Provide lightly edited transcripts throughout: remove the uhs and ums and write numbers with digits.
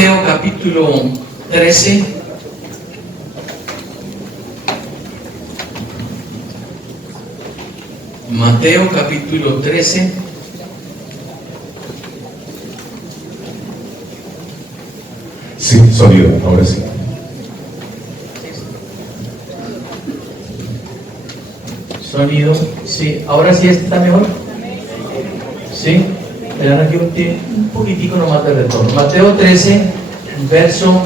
Mateo capítulo 13. Mateo capítulo 13. Sí, sonido, ahora sí. Sonido, sí, ahora sí está mejor. Sí, me dan aquí un poquitico nomás de retorno. Mateo 13, verso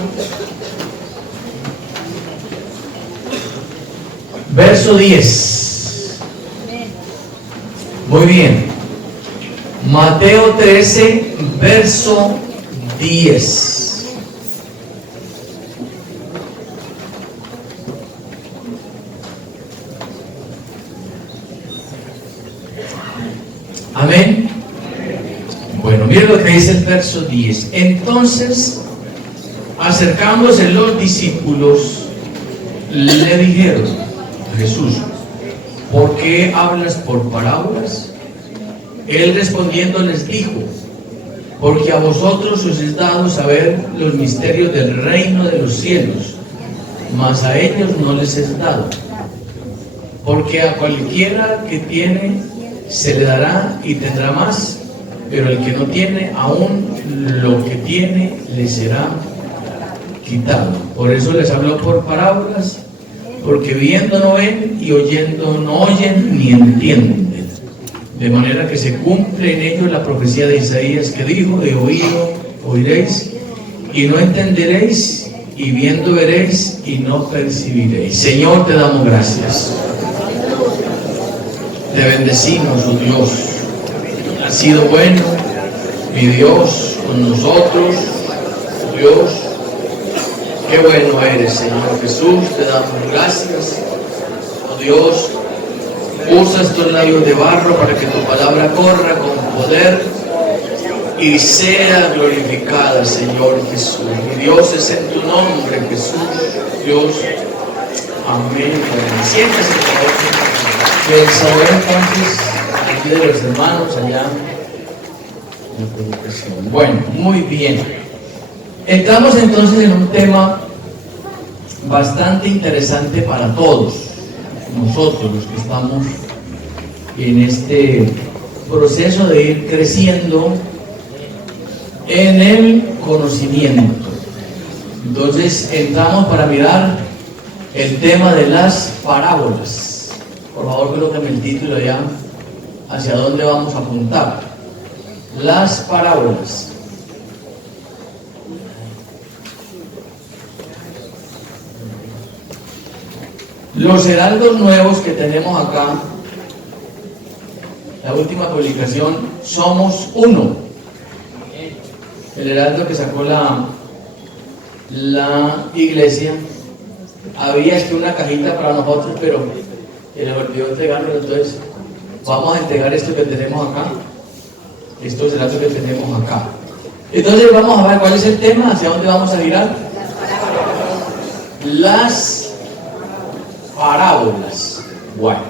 10. Muy bien. Mateo 13, verso 10. Amén. Bueno, miren lo que dice el verso 10. Entonces, acercándose los discípulos, le dijeron a Jesús: ¿por qué hablas por parábolas? Él respondiendo les dijo: porque a vosotros os es dado saber los misterios del reino de los cielos, mas a ellos no les es dado. Porque a cualquiera que tiene se le dará y tendrá más, pero el que no tiene, aún lo que tiene le será quitado. Por eso les habló por parábolas, porque viendo no ven y oyendo no oyen ni entienden. De manera que se cumple en ellos la profecía de Isaías, que dijo: de oído oiréis y no entenderéis, y viendo veréis y no percibiréis. Señor, te damos gracias. Te bendecimos, oh Dios. Has sido bueno, mi Dios, con nosotros, oh Dios. Qué bueno eres, Señor Jesús. Te damos gracias, oh Dios. Usa estos labios de barro para que tu palabra corra con poder y sea glorificada, Señor Jesús. Mi Dios, es en tu nombre, Jesús, Dios. Amén. Siéntese, por favor. Que el saber entonces aquí de los hermanos allá en la predicación. Bueno, muy bien. Entramos entonces en un tema bastante interesante para todos nosotros los que estamos en este proceso de ir creciendo en el conocimiento. Entonces entramos para mirar el tema de las parábolas. Por favor, colóquenme el título ya, hacia dónde vamos a apuntar. Las parábolas. Los heraldos nuevos que tenemos acá, la última publicación, somos uno. El heraldo que sacó la iglesia, había una cajita para nosotros, pero se les olvidó entregarlo. Entonces vamos a entregar esto que tenemos acá, estos heraldos que tenemos acá. Entonces vamos a ver cuál es el tema, hacia dónde vamos a girar. Las parábolas. Bueno,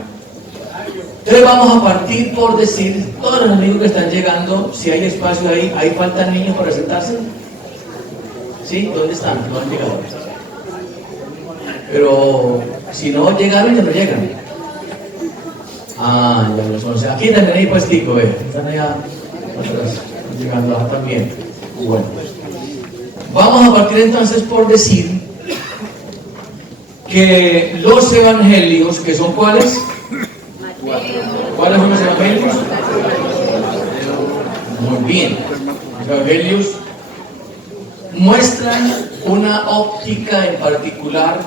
entonces vamos a partir por decir, todos los amigos que están llegando, si hay espacio ahí faltan niños para sentarse. ¿Sí? ¿Dónde están? No han llegado. Pero si no llegaron, ya no llegan. Ah, ya lo son. O sea, aquí también hay puestico, están allá atrás, llegando también. Bueno, vamos a partir entonces por decir que los evangelios, que son ¿cuáles? ¿Cuáles son los evangelios? Muy bien. Los evangelios muestran una óptica en particular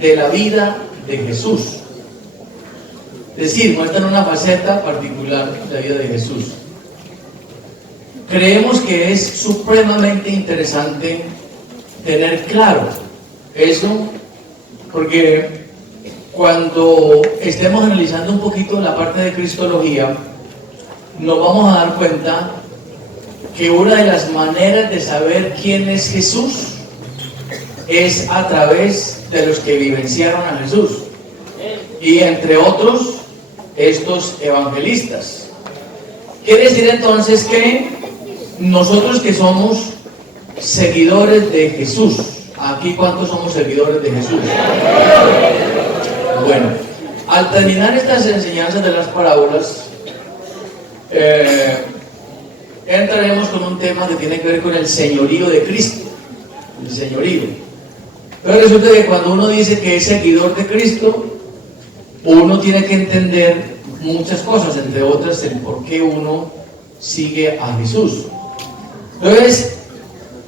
de la vida de Jesús. Es decir, muestran una faceta particular de la vida de Jesús. Creemos que es supremamente interesante tener claro eso, porque cuando estemos analizando un poquito la parte de cristología, nos vamos a dar cuenta que una de las maneras de saber quién es Jesús es a través de los que vivenciaron a Jesús, y entre otros estos evangelistas. Quiere decir entonces que nosotros que somos seguidores de Jesús. Aquí, ¿cuántos somos seguidores de Jesús? Bueno, al terminar estas enseñanzas de las parábolas, entraremos con un tema que tiene que ver con el señorío de Cristo. El señorío. Pero resulta que cuando uno dice que es seguidor de Cristo, uno tiene que entender muchas cosas, entre otras el por qué uno sigue a Jesús. Entonces,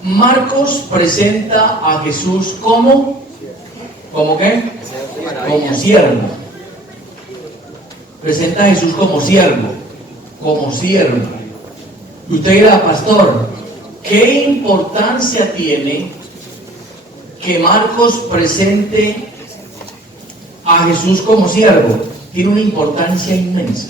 Marcos presenta a Jesús como ¿qué? Como siervo. Presenta a Jesús como siervo. Y usted dirá, pastor, ¿qué importancia tiene que Marcos presente a Jesús como siervo? Tiene una importancia inmensa.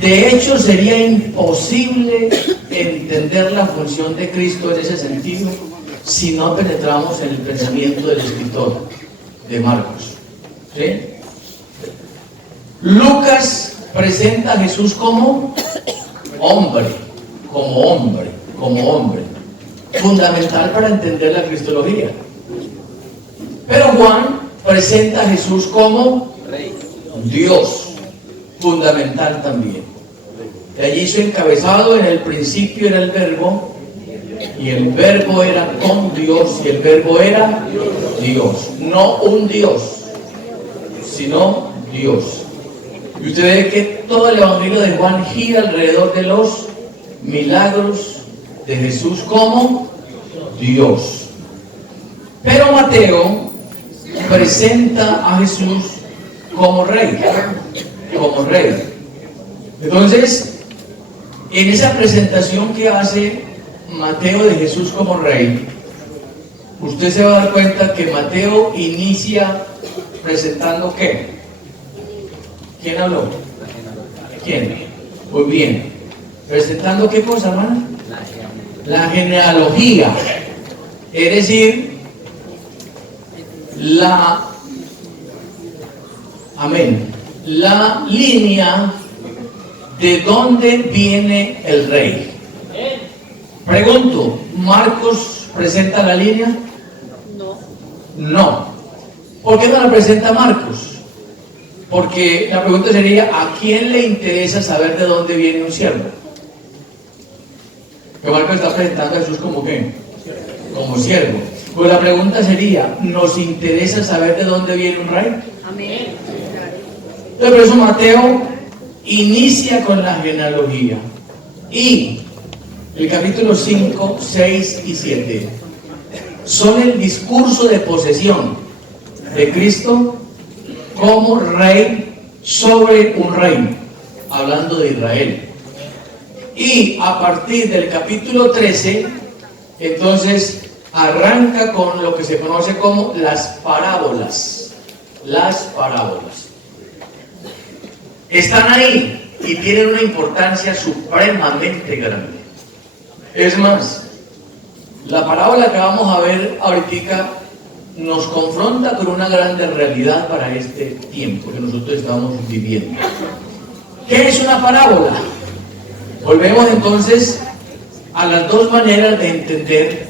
De hecho, sería imposible entender la función de Cristo en ese sentido si no penetramos en el pensamiento del escritor de Marcos. ¿Sí? Lucas presenta a Jesús como hombre, fundamental para entender la cristología. Pero Juan presenta a Jesús como Dios, fundamental también. De allí su encabezado: en el principio era el verbo, y el verbo era con Dios, y el verbo era Dios. No un Dios, sino Dios. Y usted ve que todo el Evangelio de Juan gira alrededor de los milagros de Jesús como Dios. Pero Mateo presenta a Jesús como rey. Entonces, en esa presentación que hace Mateo de Jesús como rey, usted se va a dar cuenta que Mateo inicia presentando ¿qué? ¿Quién habló? ¿Quién? Muy bien. ¿Presentando qué cosa, hermana? La genealogía. Es decir, la línea de dónde viene el rey. Pregunto, ¿Marcos presenta la línea? No. ¿Por qué no la presenta Marcos? Porque la pregunta sería, ¿a quién le interesa saber de dónde viene un siervo? Que Marcos está presentando a Jesús como ¿qué? Como siervo. Pues la pregunta sería, ¿nos interesa saber de dónde viene un rey? Amén. Entonces, por eso Mateo inicia con la genealogía. Y el capítulo 5, 6 y 7 son el discurso de posesión de Cristo como rey sobre un reino, hablando de Israel. Y a partir del capítulo 13, entonces arranca con lo que se conoce como las parábolas. Las parábolas están ahí y tienen una importancia supremamente grande. Es más, la parábola que vamos a ver ahorita nos confronta con una grande realidad para este tiempo que nosotros estamos viviendo. ¿Qué es una parábola? Volvemos entonces a las dos maneras de entender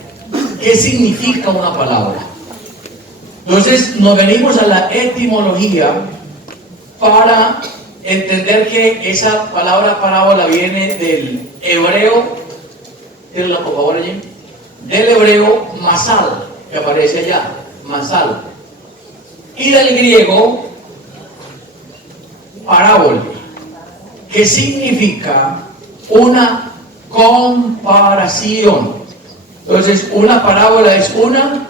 qué significa una palabra. Entonces nos venimos a la etimología para entender que esa palabra parábola viene del hebreo, tírenla por favor allí, del hebreo masal, que aparece allá, masal, y del griego parábola, que significa una comparación. Entonces, una parábola es una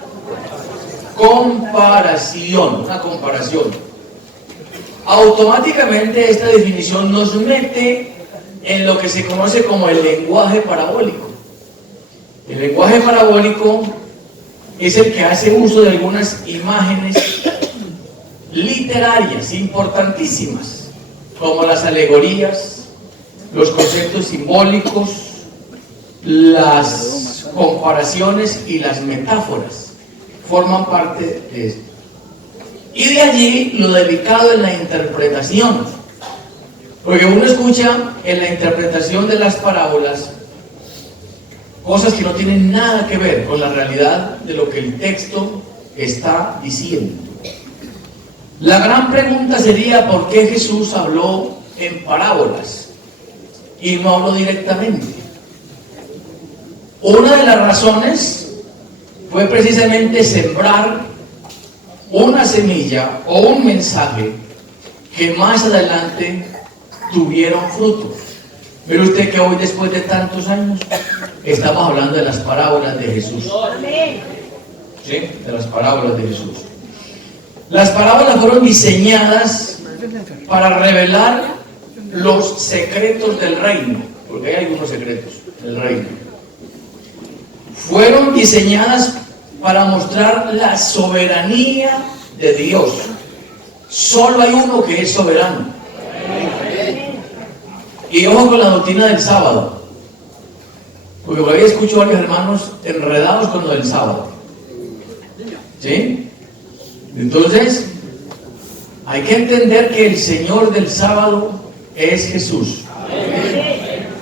comparación, una comparación. Automáticamente esta definición nos mete en lo que se conoce como el lenguaje parabólico. El lenguaje parabólico es el que hace uso de algunas imágenes literarias importantísimas, como las alegorías, los conceptos simbólicos, las comparaciones y las metáforas. Forman parte de esto. Y de allí lo delicado en la interpretación. Porque uno escucha en la interpretación de las parábolas cosas que no tienen nada que ver con la realidad de lo que el texto está diciendo. La gran pregunta sería: ¿por qué Jesús habló en parábolas y no habló directamente? Una de las razones fue precisamente sembrar una semilla o un mensaje que más adelante tuvieron fruto. Mire usted que hoy, después de tantos años, estamos hablando de las parábolas de Jesús. ¿Sí? De las parábolas de Jesús. Las parábolas fueron diseñadas para revelar los secretos del reino, porque hay algunos secretos del reino. Fueron diseñadas para mostrar la soberanía de Dios. Solo hay uno que es soberano. Y ojo con la doctrina del sábado, porque por ahí escucho a varios hermanos enredados con lo del sábado. ¿Sí? Entonces, hay que entender que el Señor del sábado es Jesús.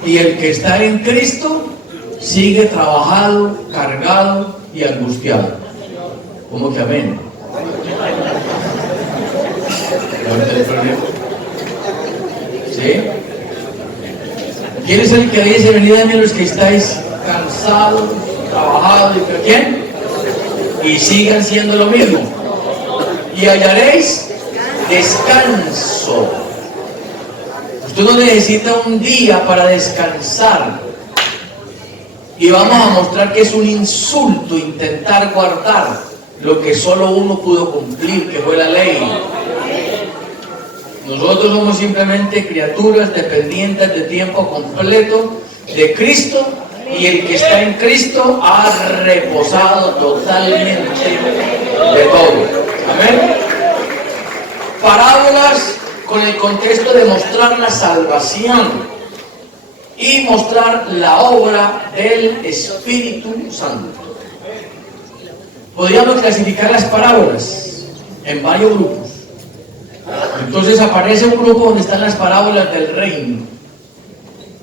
Y el que está en Cristo sigue trabajado, cargado y angustiado. ¿Cómo que amén? ¿Sí? ¿Quién es el que dice: venid a mí los que estáis cansados, trabajados y ¿quién? Y sigan siendo lo mismo, y hallaréis descanso. Usted no necesita un día para descansar. Y vamos a mostrar que es un insulto intentar guardar lo que solo uno pudo cumplir, que fue la ley. Nosotros somos simplemente criaturas dependientes de tiempo completo de Cristo, y el que está en Cristo ha reposado totalmente de todo. Amén. Parábolas con el contexto de mostrar la salvación y mostrar la obra del Espíritu Santo. Podríamos clasificar las parábolas en varios grupos. Entonces aparece un grupo donde están las parábolas del reino,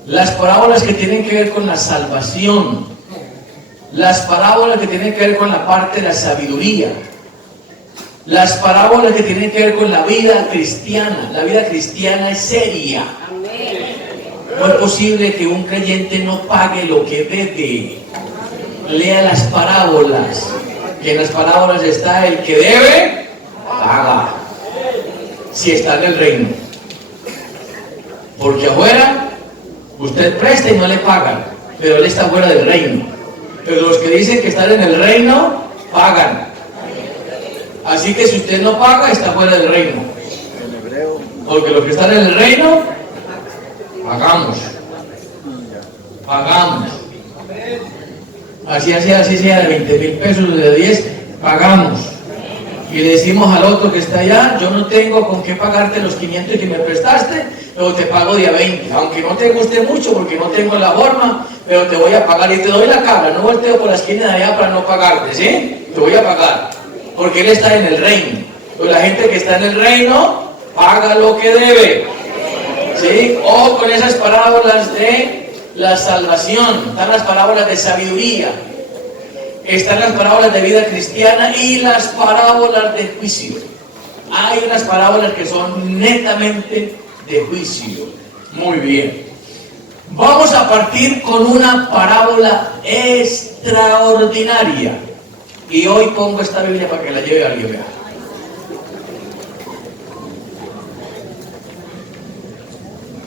las parábolas que tienen que ver con la salvación, las parábolas que tienen que ver con la parte de la sabiduría, las parábolas que tienen que ver con la vida cristiana. La vida cristiana es seria. No es posible que un creyente no pague lo que debe. Lea las parábolas, que en las parábolas está: el que debe, paga, si está en el reino. Porque afuera usted presta y no le pagan, pero él está fuera del reino. Pero los que dicen que están en el reino, pagan. Así que si usted no paga, está fuera del reino. Porque los que están en el reino, pagamos. Pagamos. Así sea de 20,000 pesos, de 10, pagamos. Y le decimos al otro que está allá: yo no tengo con qué pagarte los 500 que me prestaste, pero te pago de a 20, aunque no te guste mucho porque no tengo la forma, pero te voy a pagar y te doy la cara, no volteo por la esquina de allá para no pagarte, ¿sí? Te voy a pagar, porque él está en el reino. Pero la gente que está en el reino paga lo que debe, ¿sí? O con esas parábolas de la salvación, están las parábolas de sabiduría, están las parábolas de vida cristiana y las parábolas de juicio. Hay unas parábolas que son netamente de juicio. Muy bien. Vamos a partir con una parábola extraordinaria. Y hoy pongo esta Biblia para que la lleve alguien, vea.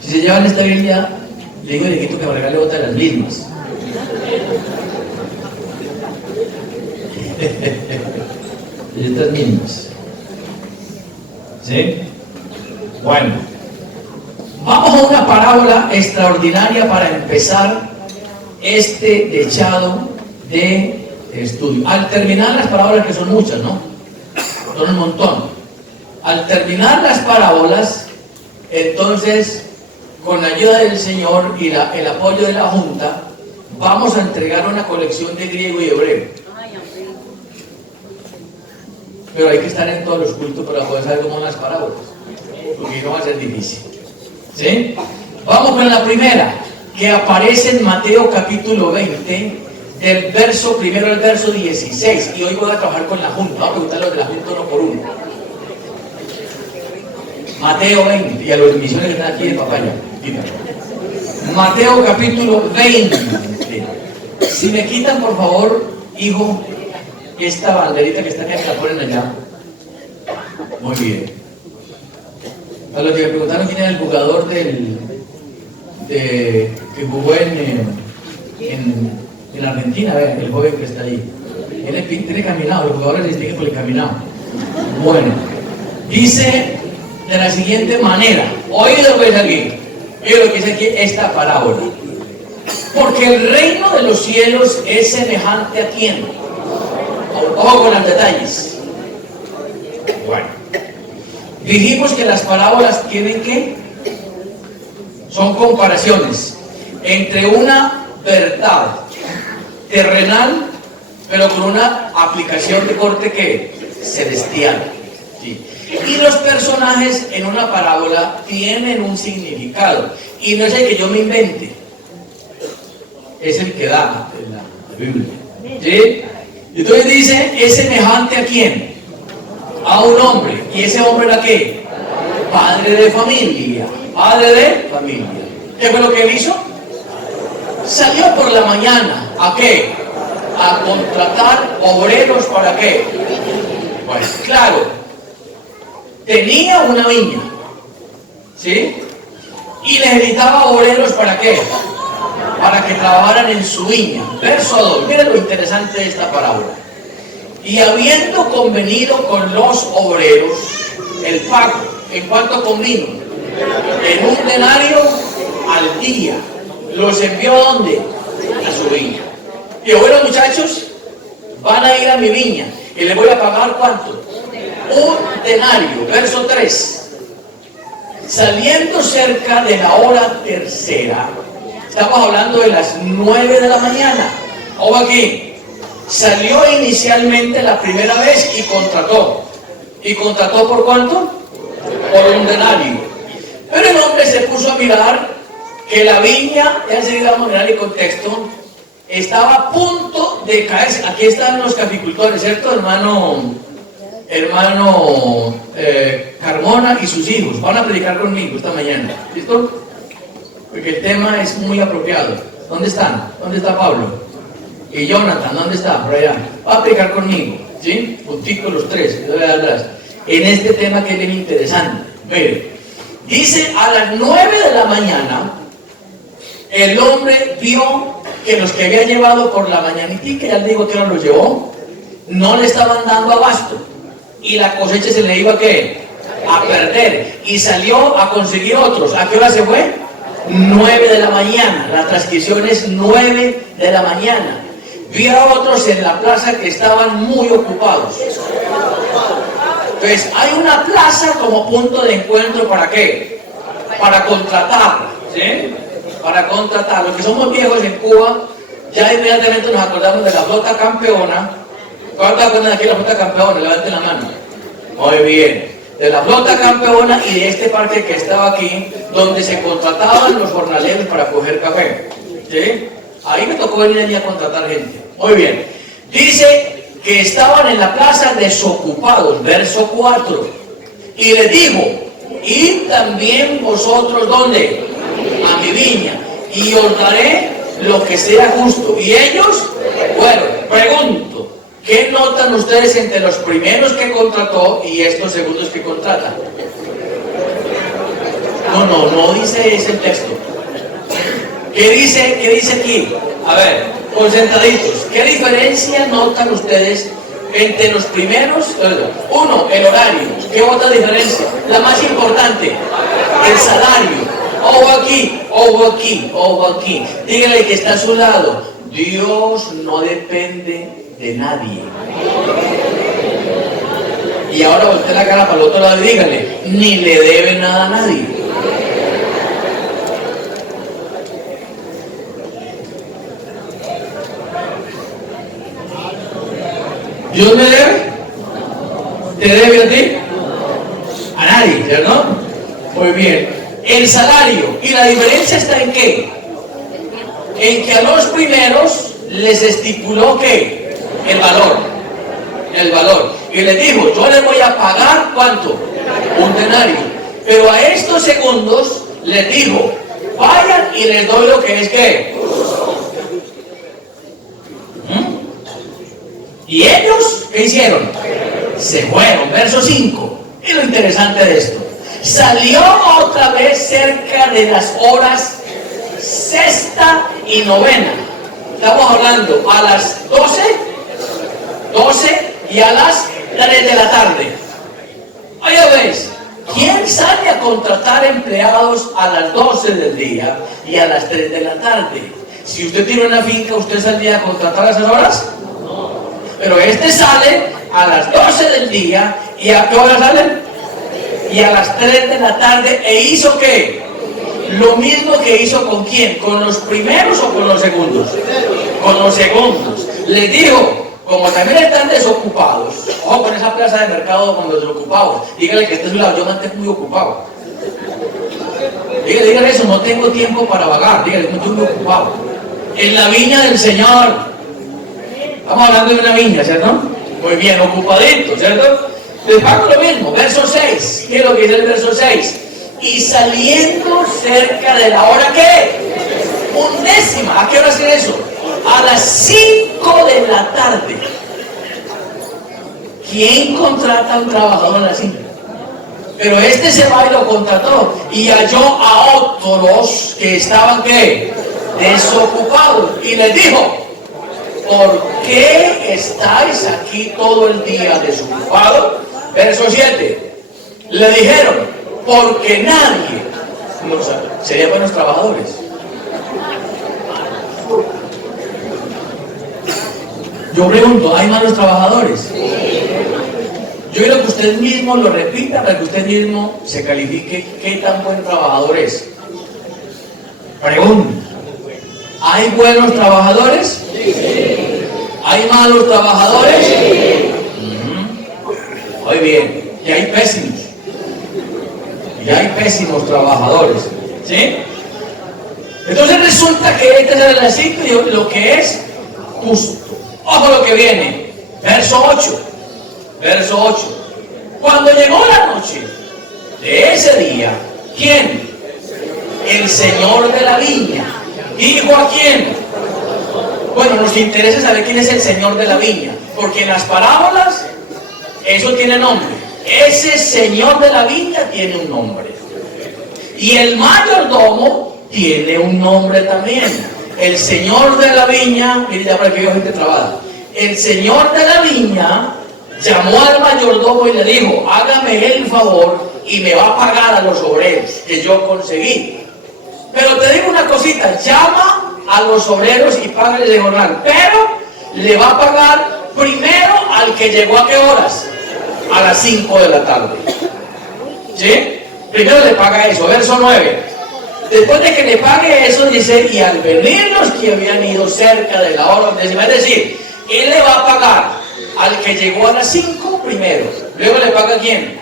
Si se llevan esta Biblia, le digo a Dieguito que me regale otra de las mismas. Y estas mismas. ¿Sí? Bueno, vamos a una parábola extraordinaria para empezar este dechado de estudio. Al terminar las parábolas, que son muchas, ¿no? Son un montón. Al terminar las parábolas, entonces, con la ayuda del Señor y el apoyo de la Junta, vamos a entregar una colección de griego y hebreo. Pero hay que estar en todos los cultos para poder saber cómo son las parábolas, porque no va a ser difícil. ¿Sí? Vamos con la primera. que aparece en Mateo capítulo 20, del verso primero al verso 16. Y hoy voy a trabajar con la Junta, voy a preguntar los de la Junta uno por uno. Mateo 20, y a los misiones que están aquí de papaya. Mateo capítulo 20. Si me quitan, por favor, hijo, esta banderita que está aquí, la ponen allá. Muy bien. A los que me preguntaron quién era el jugador que jugó en Argentina, vean, el joven que está ahí. Él tiene caminado, los jugadores les distinguen por el caminado. Bueno, dice de la siguiente manera, oído pues aquí, oído lo que dice aquí esta parábola. Porque el reino de los cielos es semejante a quién. Ojo con los detalles. Bueno, dijimos que las parábolas tienen que, son comparaciones entre una verdad terrenal, pero con una aplicación de corte que celestial. ¿Sí? Y los personajes en una parábola tienen un significado, y no es el que yo me invente, es el que da en la Biblia. ¿Sí? Entonces dice, es semejante a quién, a un hombre, y ese hombre era ¿qué? Padre de familia. Padre de familia. ¿Qué fue lo que él hizo? Salió por la mañana, ¿a qué? A contratar obreros, ¿para qué? Bueno, claro, tenía una viña, ¿sí? Y necesitaba obreros, ¿para qué? Para que trabajaran en su viña. Verso 2, miren lo interesante de esta parábola. Y habiendo convenido con los obreros el pago, ¿en cuánto convino? En un denario al día. ¿Los envió a dónde? A su viña. Y bueno, muchachos, van a ir a mi viña y les voy a pagar ¿cuánto? Un denario. Verso 3. Saliendo cerca de la hora tercera, estamos hablando de las 9 de la mañana. Ojo aquí. Salió inicialmente la primera vez y contrató. ¿Y contrató por cuánto? Por un denario. Pero el hombre se puso a mirar que la viña, ya enseguida vamos a mirar el contexto, estaba a punto de caerse. Aquí están los caficultores, ¿cierto, hermano Carmona y sus hijos? Van a predicar conmigo esta mañana, ¿listo? Porque el tema es muy apropiado. ¿Dónde están? ¿Dónde está Pablo? Y Jonathan, ¿dónde está? Por allá. Va a predicar conmigo, ¿sí? Juntico los tres, en este tema que es bien interesante. Mire, dice, a las 9 de la mañana, el hombre vio que los que había llevado por la mañanitica, ya le digo que no los llevó, no le estaban dando abasto. Y la cosecha se le iba a ¿qué? A perder. Y salió a conseguir otros. ¿A qué hora se fue? 9 de la mañana. La transcripción es 9 de la mañana. Vi a otros en la plaza que estaban muy ocupados. Entonces, hay una plaza como punto de encuentro, ¿para qué? Para contratar, ¿sí? Para contratar. Los que somos viejos en Cuba, ya inmediatamente nos acordamos de la flota campeona. ¿Cuántos se acuerdan aquí de la flota campeona? Levanten la mano. Muy bien. De la flota campeona y de este parque que estaba aquí, donde se contrataban los jornaleros para coger café. ¿Sí? Ahí me tocó venir allí a contratar gente. Muy bien. Dice que estaban en la plaza desocupados, verso 4. Y les dijo, id también vosotros, ¿dónde? A mi viña, y os daré lo que sea justo. Y ellos, bueno, pregunto, ¿qué notan ustedes entre los primeros que contrató y estos segundos que contratan? No dice ese texto. ¿Qué dice aquí? A ver, concentraditos. ¿Qué diferencia notan ustedes entre los primeros? Uno, el horario. ¿Qué otra diferencia? La más importante, el salario. Ojo aquí, ojo aquí, ojo aquí. Dígale que está a su lado. Dios no depende de nadie. Y ahora voltea la cara para el otro lado y dígale, ni le debe nada a nadie. ¿Dios me debe? ¿Te debe a ti? A nadie, ¿cierto? Muy bien. El salario. ¿Y la diferencia está en qué? en que a los primeros les estipuló que el valor, y les dijo, yo les voy a pagar ¿cuánto? Un denario. Pero a estos segundos les dijo, vayan y les doy lo que es que. Y ellos, ¿qué hicieron? Se fueron, verso 5. Y lo interesante de esto, salió otra vez cerca de las horas sexta y novena. Estamos hablando a las 12 y a las 3 de la tarde. Oye, ¿ves? ¿Quién sale a contratar empleados a las 12 del día y a las 3 de la tarde? Si usted tiene una finca, ¿usted saldría a contratar a esas horas? No. Pero este sale a las 12 del día y ¿a qué hora salen? Y a las 3 de la tarde. ¿E hizo qué? Lo mismo que hizo ¿con quién? ¿Con los primeros o con los segundos? Con los segundos. Les dijo, como también están desocupados, ojo con esa plaza de mercado con los desocupados, dígale que esté a su lado, yo mantengo muy ocupado. Dígale eso, no tengo tiempo para vagar, dígale, estoy muy ocupado. En la viña del Señor, estamos hablando de una viña, ¿cierto? Muy bien, ocupadito, ¿cierto? Les pago lo mismo, verso 6, ¿qué es lo que dice el verso 6? Y saliendo cerca de la hora, ¿qué? 1:10, ¿a qué hora es eso? A las 5 de la tarde. ¿Quién contrata a un trabajador a las 5? Pero este se va y lo contrató y halló a otros que estaban ¿qué? Desocupados y les dijo, ¿por qué estáis aquí todo el día desocupados? Verso 7, le dijeron, porque nadie serían buenos trabajadores. Yo pregunto, ¿hay malos trabajadores? Yo quiero que usted mismo lo repita para que usted mismo se califique qué tan buen trabajador es. Pregunto, ¿hay buenos trabajadores? ¿Hay malos trabajadores? Muy bien, y hay pésimos. Y hay pésimos trabajadores. ¿Sí? Entonces resulta que este es el versículo, lo que es justo. Ojo lo que viene, verso 8. Verso 8. Cuando llegó la noche de ese día, ¿quién? El señor de la viña. ¿Dijo a quién? Bueno, nos interesa saber quién es el señor de la viña, porque en las parábolas eso tiene nombre. Ese señor de la viña tiene un nombre. Y el mayordomo tiene un nombre también. El señor de la viña, mire ya para que veo gente trabada. El señor de la viña llamó al mayordomo y le dijo, hágame el favor y me va a pagar a los obreros que yo conseguí. Pero te digo una cosita, llama a los obreros y págales de jornal, pero le va a pagar primero al que llegó a qué horas, a las 5 de la tarde. ¿Sí? Primero le paga eso, verso 9. Después de que le pague eso, dice, y al venir los que habían ido cerca de la hora 10, es decir, él le va a pagar al que llegó a las 5 primero, luego le paga a quién,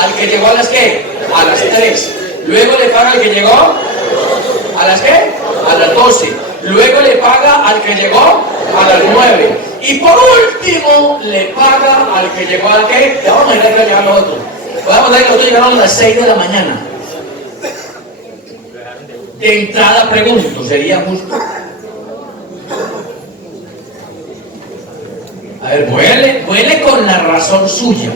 al que llegó a las ¿qué? A las 3, luego le paga al que llegó a las ¿qué? A las 12, luego le paga al que llegó a las 9 y por último le paga al que llegó a la ¿qué? Ya vamos a ir a llegar los otros, vamos a ir, los otros llegaron a las 6 de la mañana. De entrada pregunto, ¿sería justo? A ver, vuele con la razón suya,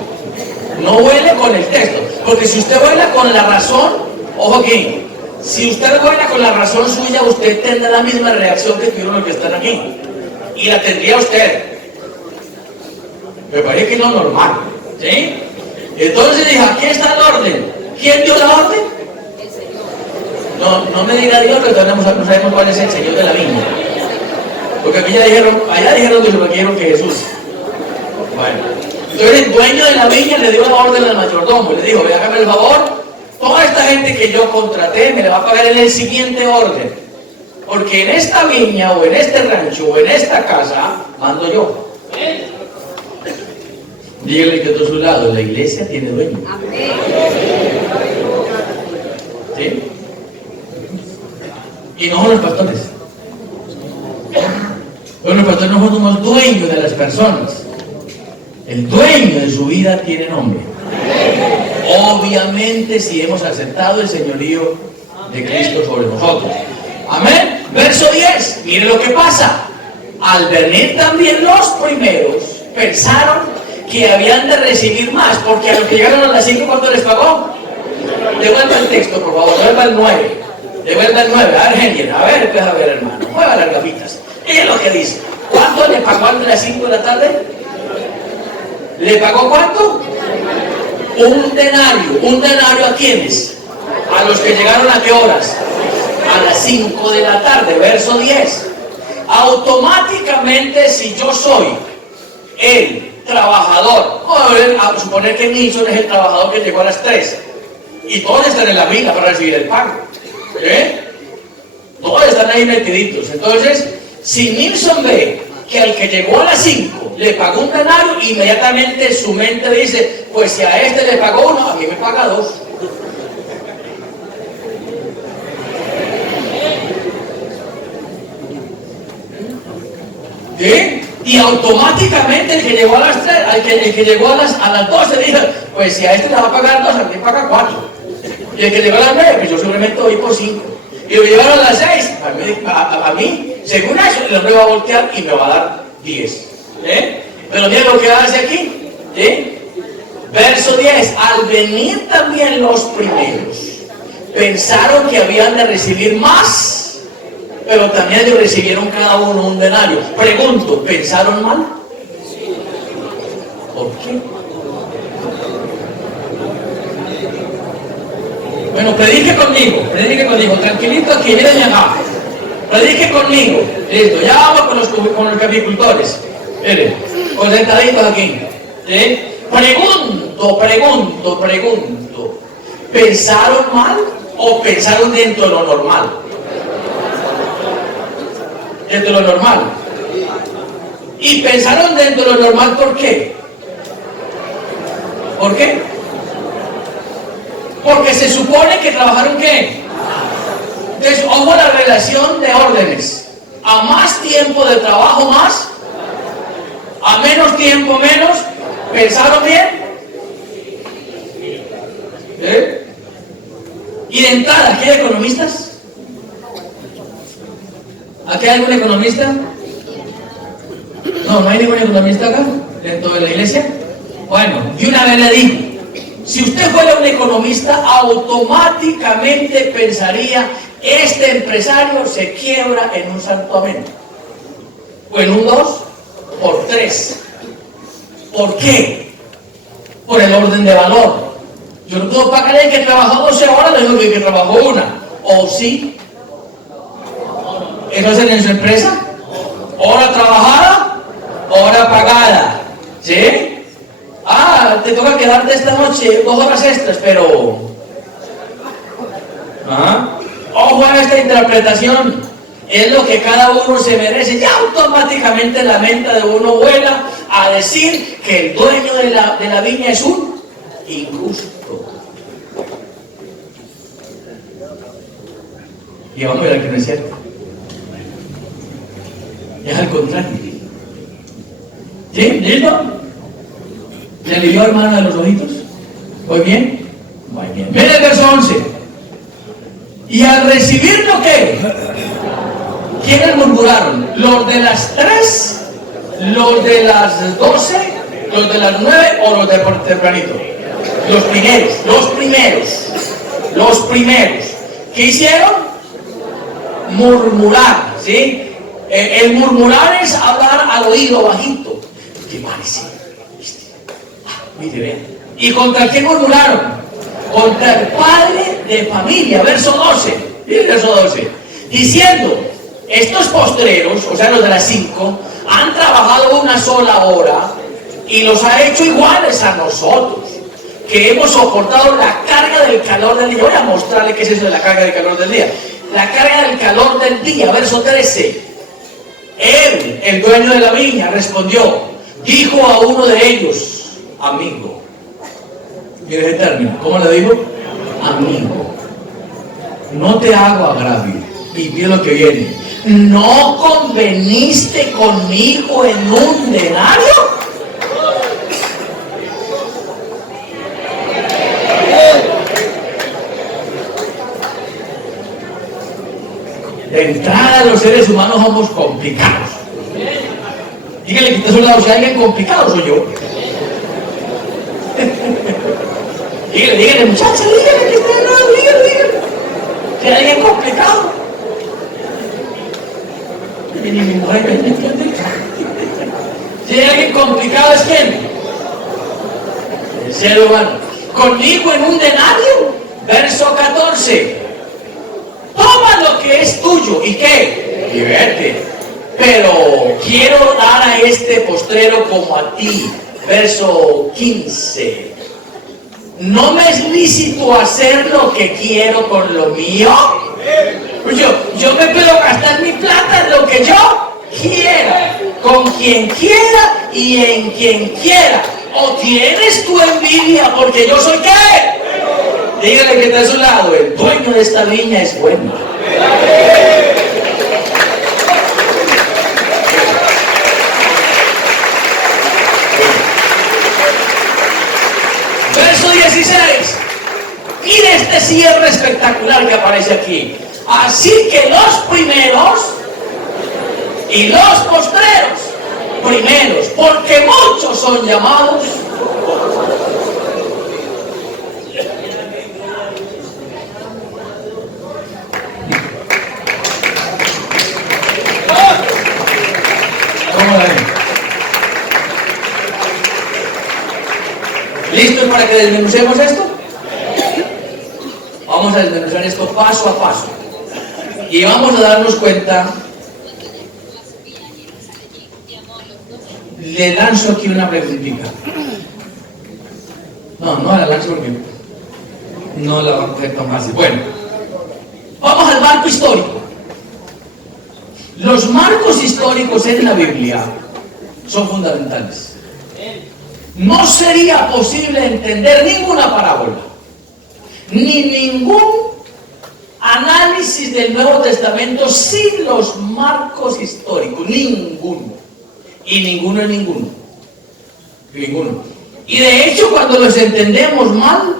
no vuele con el texto, porque si usted vuela con la razón, ojo aquí, si usted vuela con la razón suya, usted tendrá la misma reacción que tuvieron los que están aquí, y la tendría usted. Me parece que es lo normal, ¿sí? Entonces dije, aquí está el orden. ¿Quién dio la orden? No me diga Dios, pero no sabemos cuál es el señor de la viña. Porque allá dijeron que lo quieren que Jesús. Bueno, entonces el dueño de la viña le dio la orden al mayordomo. Le dijo, hágame el favor, toda esta gente que yo contraté me la va a pagar en el siguiente orden. Porque en esta viña, o en este rancho, o en esta casa, mando yo. Dígale que a su lado, la iglesia tiene dueño. ¿Sí? Y no son los pastores. Bueno, pastor, no somos dueños de las personas. El dueño de su vida tiene nombre. Obviamente, si hemos aceptado el señorío de Cristo sobre nosotros. Amén. Verso 10. Mire lo que pasa. Al venir también los primeros, pensaron que habían de recibir más, porque a los que llegaron a las 5, ¿cuánto les pagó? Devuelva el texto, por favor. Devuelva el 9. Devuelva el 9. A ver, Geniel. A ver, pues a ver, hermano. Mueva las gafitas. Es lo que dice. ¿Cuánto le pagó a las 5 de la tarde? ¿Le pagó cuánto? Un denario. ¿Un denario a quiénes? A los que llegaron ¿a qué horas? A las 5 de la tarde, verso 10. Automáticamente, si yo soy el trabajador, a suponer que Nilsson es el trabajador que llegó a las 3, y todos están en la fila para recibir el pago, todos están ahí metiditos. Entonces, si Nilsson ve que al que llegó a las 5 le pagó un denario, inmediatamente su mente dice, pues si a este le pagó 1, a mí me paga 2. ¿Sí? Y automáticamente el que llegó a las 3, el que llegó a las 12 dijo, pues si a este le va a pagar 2, a mí me paga 4. Y el que llegó a las 9, pues yo seguramente voy por 5. Y el que llegó a las 6, a mí, según eso, el hombre va a voltear y me va a dar 10. Pero miren lo que hace aquí. Verso 10. Al venir también los primeros, pensaron que habían de recibir más, pero también ellos recibieron cada uno un denario. Pregunto, ¿pensaron mal? ¿Por qué? Bueno, predique conmigo, tranquilito aquí, miren acá. Predique conmigo. Listo, ya vamos con los caficultores. Miren, concentraditos aquí. Pregunto. ¿Pensaron mal o pensaron dentro de lo normal? Dentro de lo normal. Y pensaron dentro de lo normal, ¿por qué? ¿Por qué? Porque se supone que trabajaron ¿qué? Entonces, hubo la relación de órdenes. A más tiempo de trabajo, más. A menos tiempo, menos. ¿Pensaron bien? Y de entrada, ¿aquí hay economistas? ¿Aquí hay algún economista? No hay ningún economista acá, dentro de la iglesia. Bueno, y una vez le digo, si usted fuera un economista, automáticamente pensaría, este empresario se quiebra en un santuamento, o en un 2, por 3. ¿Por qué? Por el orden de valor. Yo no puedo pagarle el que trabajó 12 horas, le digo que el que trabajó 1. ¿O sí? Entonces en su empresa, hora trabajada, hora pagada. ¿Sí? Te toca quedarte esta noche 2 horas extras, pero... Ojo a esta interpretación. Es lo que cada uno se merece. Y automáticamente la mente de uno vuela a decir que el dueño de la viña es un injusto. Y vamos a ver que no es cierto. Es al contrario. ¿Sí? ¿Listo? ¿Le alivió, hermano, de los ojitos? ¿Voy bien? Muy bien. Ven el verso 11. Y al recibirlo, ¿qué? ¿Quiénes murmuraron? ¿Los de las 3? ¿Los de las 12? ¿Los de las 9 o los de por tempranito? Los primeros. ¿Qué hicieron? Murmurar, ¿sí? El murmurar es hablar al oído bajito. ¿Qué parece? Mire, vean. ¿Y contra quién murmuraron? Contra el padre de familia, verso 12. Mire, verso 12. Diciendo, estos postreros, o sea, los de las 5, han trabajado una sola hora y los ha hecho iguales a nosotros, que hemos soportado la carga del calor del día. Voy a mostrarle qué es eso de la carga del calor del día. La carga del calor del día, verso 13. Él, el dueño de la viña, respondió, dijo a uno de ellos, amigo. Mire ese término, ¿cómo le digo? Amigo, no te hago agravio. Y mira lo que viene. ¿No conveniste conmigo en un denario? De entrada, los seres humanos somos complicados. Dígale que está a su lado, si hay alguien complicado soy yo. Dígale, muchacha, dígale que está al lado, dígale. Si hay alguien complicado. Y mi mujer me entiende. Si hay alguien complicado, ¿es quién? El ser humano. Conmigo en un denario, verso 14. Toma lo que es tuyo, ¿y qué? Y vete. Pero quiero dar a este postrero como a ti. Verso 15. ¿No me es lícito hacer lo que quiero con lo mío? Yo me puedo gastar mi plata en lo que yo quiera, con quien quiera y en quien quiera. ¿O tienes tu envidia porque yo soy qué? Dígale que está a su lado, el dueño de esta viña es bueno. Verso 16. Mire este cierre espectacular que aparece aquí. Así que los primeros y los postreros, primeros, porque muchos son llamados. ¿Cómo la ven? ¿Listos para que desmenucemos esto? Vamos a desmenuzar esto paso a paso. Y vamos a darnos cuenta. Le lanzo aquí una preguntita. No la lanzo porque no la va a coger tan fácil. Bueno, vamos al marco histórico. Los marcos históricos en la Biblia son fundamentales. No sería posible entender ninguna parábola, ni ningún análisis del Nuevo Testamento sin los marcos históricos. Ninguno. Y ninguno es ninguno. Ninguno. Y de hecho, cuando los entendemos mal,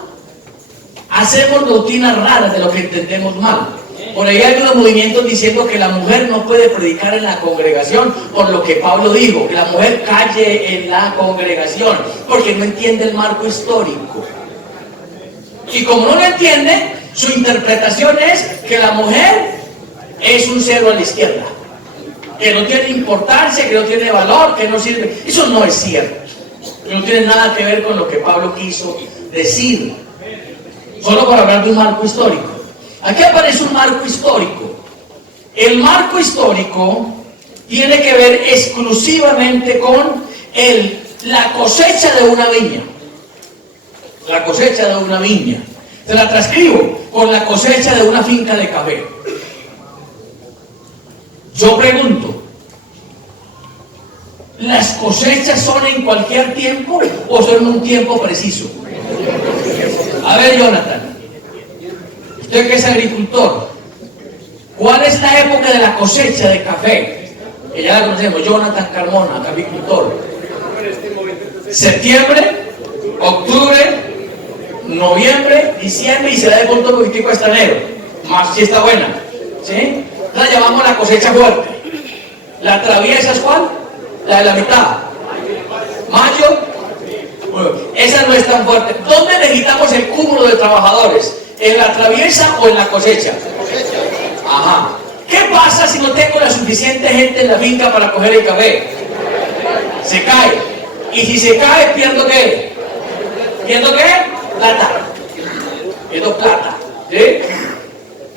hacemos doctrinas raras de lo que entendemos mal. Por ahí hay unos movimientos diciendo que la mujer no puede predicar en la congregación, por lo que Pablo dijo, que la mujer calle en la congregación, porque no entiende el marco histórico. Y como no lo entiende, su interpretación es que la mujer es un cero a la izquierda, que no tiene importancia, que no tiene valor, que no sirve. Eso no es cierto. No tiene nada que ver con lo que Pablo quiso decir. Solo para hablar de un marco histórico. Aquí aparece un marco histórico. El marco histórico tiene que ver exclusivamente con la cosecha de una viña. La cosecha de una viña. Se la transcribo con la cosecha de una finca de café. Yo pregunto, ¿las cosechas son en cualquier tiempo o son en un tiempo preciso? A ver, Jonathan, usted que es agricultor, ¿cuál es la época de la cosecha de café? Que ya la conocemos, Jonathan Carmona, agricultor. Septiembre, octubre, noviembre, diciembre y se da de punto político hasta enero. Más si está buena, ¿sí? La llamamos la cosecha fuerte. ¿La traviesa es cuál? La de la mitad. Mayo. Bueno, esa no es tan fuerte. ¿Dónde necesitamos el cúmulo de trabajadores? ¿En la traviesa o en la cosecha? Ajá. ¿Qué pasa si no tengo la suficiente gente en la finca para coger el café? Se cae. Y si se cae, ¿pierdo qué? ¿Pierdo qué? Plata. Pierdo plata. ¿Sí?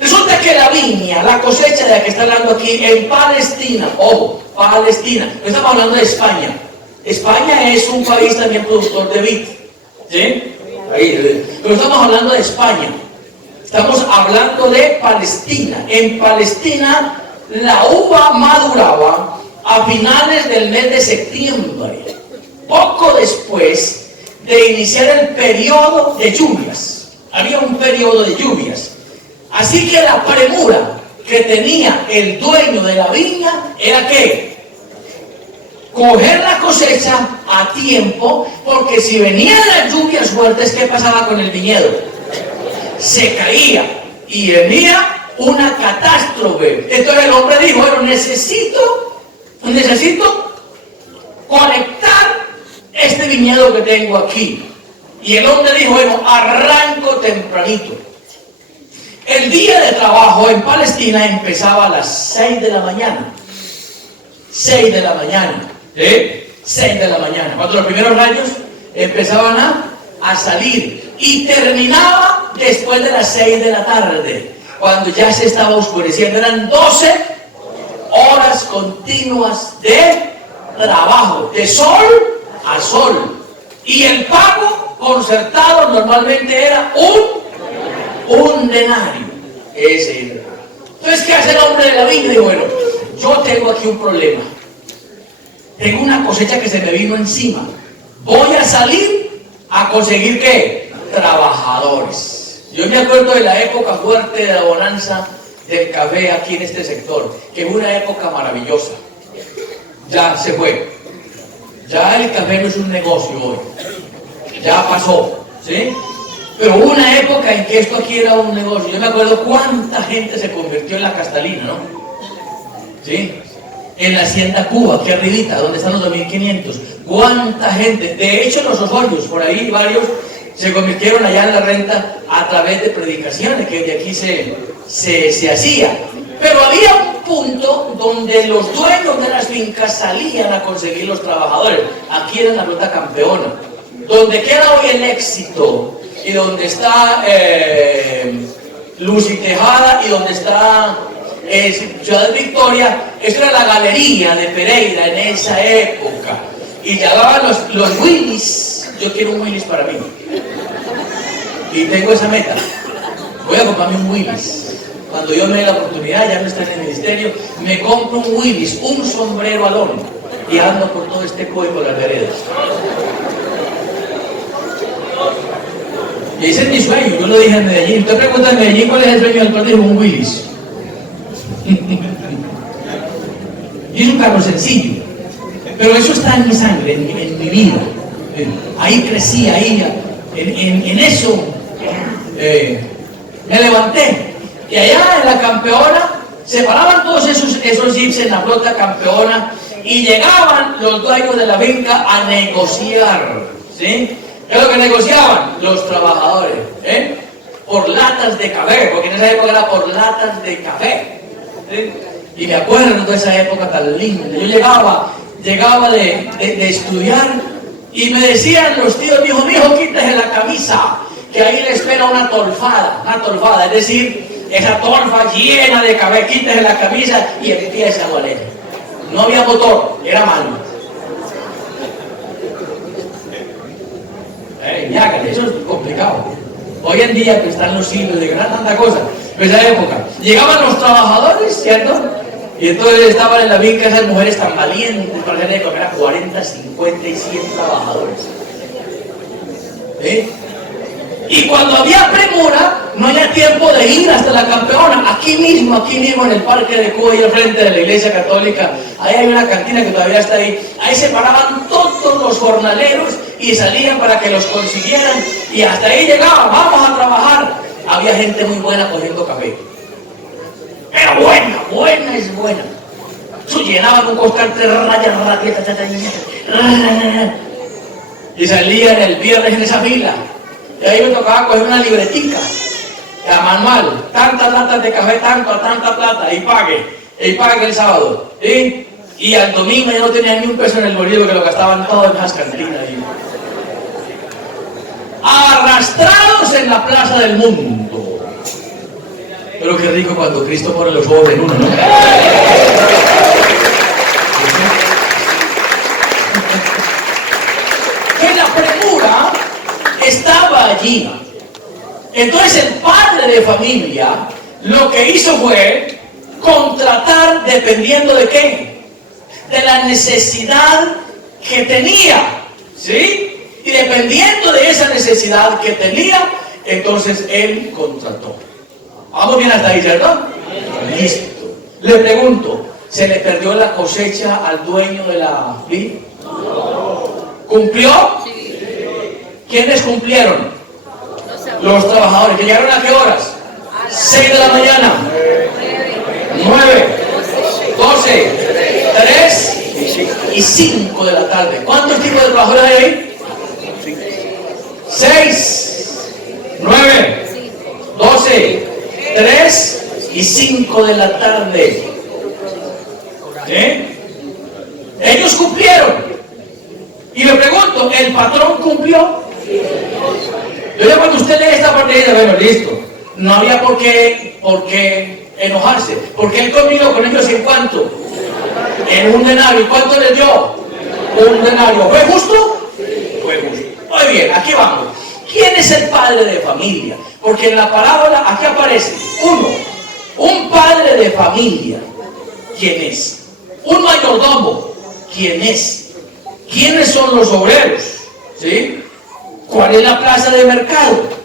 Resulta que la viña, la cosecha de la que está hablando aquí en Palestina, ojo, Palestina, no estamos hablando de España. España es un país también productor de vid, ¿sí? Pero estamos hablando de España. Estamos hablando de Palestina. En Palestina la uva maduraba a finales del mes de septiembre, poco después de iniciar el periodo de lluvias. Había un periodo de lluvias. Así que la premura que tenía el dueño de la viña era que coger la cosecha a tiempo, porque si venían las lluvias fuertes, ¿qué pasaba con el viñedo? Se caía y venía una catástrofe. Entonces el hombre dijo, bueno, necesito conectar este viñedo que tengo aquí. Y el hombre dijo, bueno, arranco tempranito. El día de trabajo en Palestina empezaba a las 6 de la mañana. 6 de la mañana. 6 de la mañana. Cuando los primeros rayos empezaban a salir. Y terminaba después de las 6 de la tarde. Cuando ya se estaba oscureciendo. Eran 12 horas continuas de trabajo. De sol a sol. Y el pago concertado normalmente era un denario. Ese era. Entonces, ¿qué hace el hombre de la viña? Dijo, bueno, yo tengo aquí un problema. Tengo una cosecha que se me vino encima. Voy a salir a conseguir, ¿qué? Trabajadores. Yo me acuerdo de la época fuerte de la bonanza del café aquí en este sector, que fue una época maravillosa. Ya se fue. Ya el café no es un negocio hoy. Ya pasó, ¿sí? Pero hubo una época en que esto aquí era un negocio. Yo me acuerdo cuánta gente se convirtió en la Castalina, ¿no? ¿Sí? En la Hacienda Cuba, aquí arribita, donde están los 2500. Cuánta gente. De hecho, los Osorios, por ahí varios, se convirtieron allá en la renta a través de predicaciones que de aquí se hacía. Pero había un punto donde los dueños de las fincas salían a conseguir los trabajadores. Aquí era la ruta campeona. Donde queda hoy el Éxito y donde está Luz y Tejada y donde está Ciudad Victoria, esto era la galería de Pereira en esa época. Y llegaban los Willys. Yo quiero un Willys para mí. Y tengo esa meta. Voy a comprarme un Willys. Cuando yo me dé la oportunidad, ya no está en el ministerio, me compro un Willys, un sombrero alón, y ando por todo este pueblo por las veredas. Y ese es mi sueño, yo lo dije en Medellín. Usted pregunta en Medellín cuál es el sueño del partido, un Willys. Y es un carro sencillo, pero eso está en mi sangre, en mi vida. Ahí crecí, ahí, en eso me levanté. Y allá en la campeona se paraban todos esos jeeps en la flota campeona y llegaban los dueños de la finca a negociar, ¿sí? ¿Qué es lo que negociaban? Los trabajadores, por latas de café, porque en esa época era por latas de café, ¿sí? Y me acuerdo de esa época tan linda. Yo llegaba de estudiar y me decían los tíos, mijo, quítese la camisa, que ahí le espera una torfada, es decir, esa torfa llena de café, quítese la camisa y empieza a valer. No había motor, era mano. Eso es complicado. Hoy en día pues, están los siglos de gran tanta cosa. Pero esa época, llegaban los trabajadores, ¿cierto? Y entonces estaban en la finca esas mujeres tan valientes para hacer de comer a 40, 50 y 100 trabajadores. Y cuando había premura, no había tiempo de ir hasta la campeona. Aquí mismo en el Parque de Cuba y al frente de la Iglesia Católica, ahí hay una cantina que todavía está ahí. Ahí se paraban todos los jornaleros y salían para que los consiguieran. Y hasta ahí llegaban, vamos a trabajar. Había gente muy buena cogiendo café. Pero buena es buena. Llenaban un costal 3 rayas, y salían el viernes en esa fila. Y ahí me tocaba coger una libretica, a manual, tantas latas de café, tanta plata, y pague el sábado. ¿Sí? Y al domingo ya no tenía ni un peso en el bolsillo, que lo gastaban todo en las cantinas. Arrastrados en la plaza del mundo. Pero qué rico cuando Cristo pone los ojos en uno, ¿no? Que la premura estaba allí. Entonces el padre de familia lo que hizo fue contratar, dependiendo de qué, de la necesidad que tenía, ¿sí? Y dependiendo de esa necesidad que tenía, entonces él contrató. Vamos bien hasta ahí, ¿cierto? Listo. Le pregunto, ¿se le perdió la cosecha al dueño de la vid? ¿Cumplió? ¿Quiénes cumplieron? Los trabajadores. ¿Que llegaron a qué horas? 6 de la mañana, 9, 12, 3 y 5 de la tarde. ¿Cuántos tipos de trabajadores hay ahí? 6, 9, 12, 3 y 5 de la tarde. Ellos cumplieron. Y le pregunto, ¿el patrón cumplió? Yo ya cuando usted lee esta parte dice, bueno, listo. No había por qué enojarse. Porque él convivió con ellos en cuánto? En un denario. ¿Y cuánto les dio? Un denario. ¿Fue justo? Fue justo. Muy bien, aquí vamos. ¿Quién es el padre de familia? Porque en la parábola aquí aparece un padre de familia. ¿Quién es? Un mayordomo. ¿Quién es? ¿Quiénes son los obreros? ¿Sí? ¿Cuál es la plaza de mercado?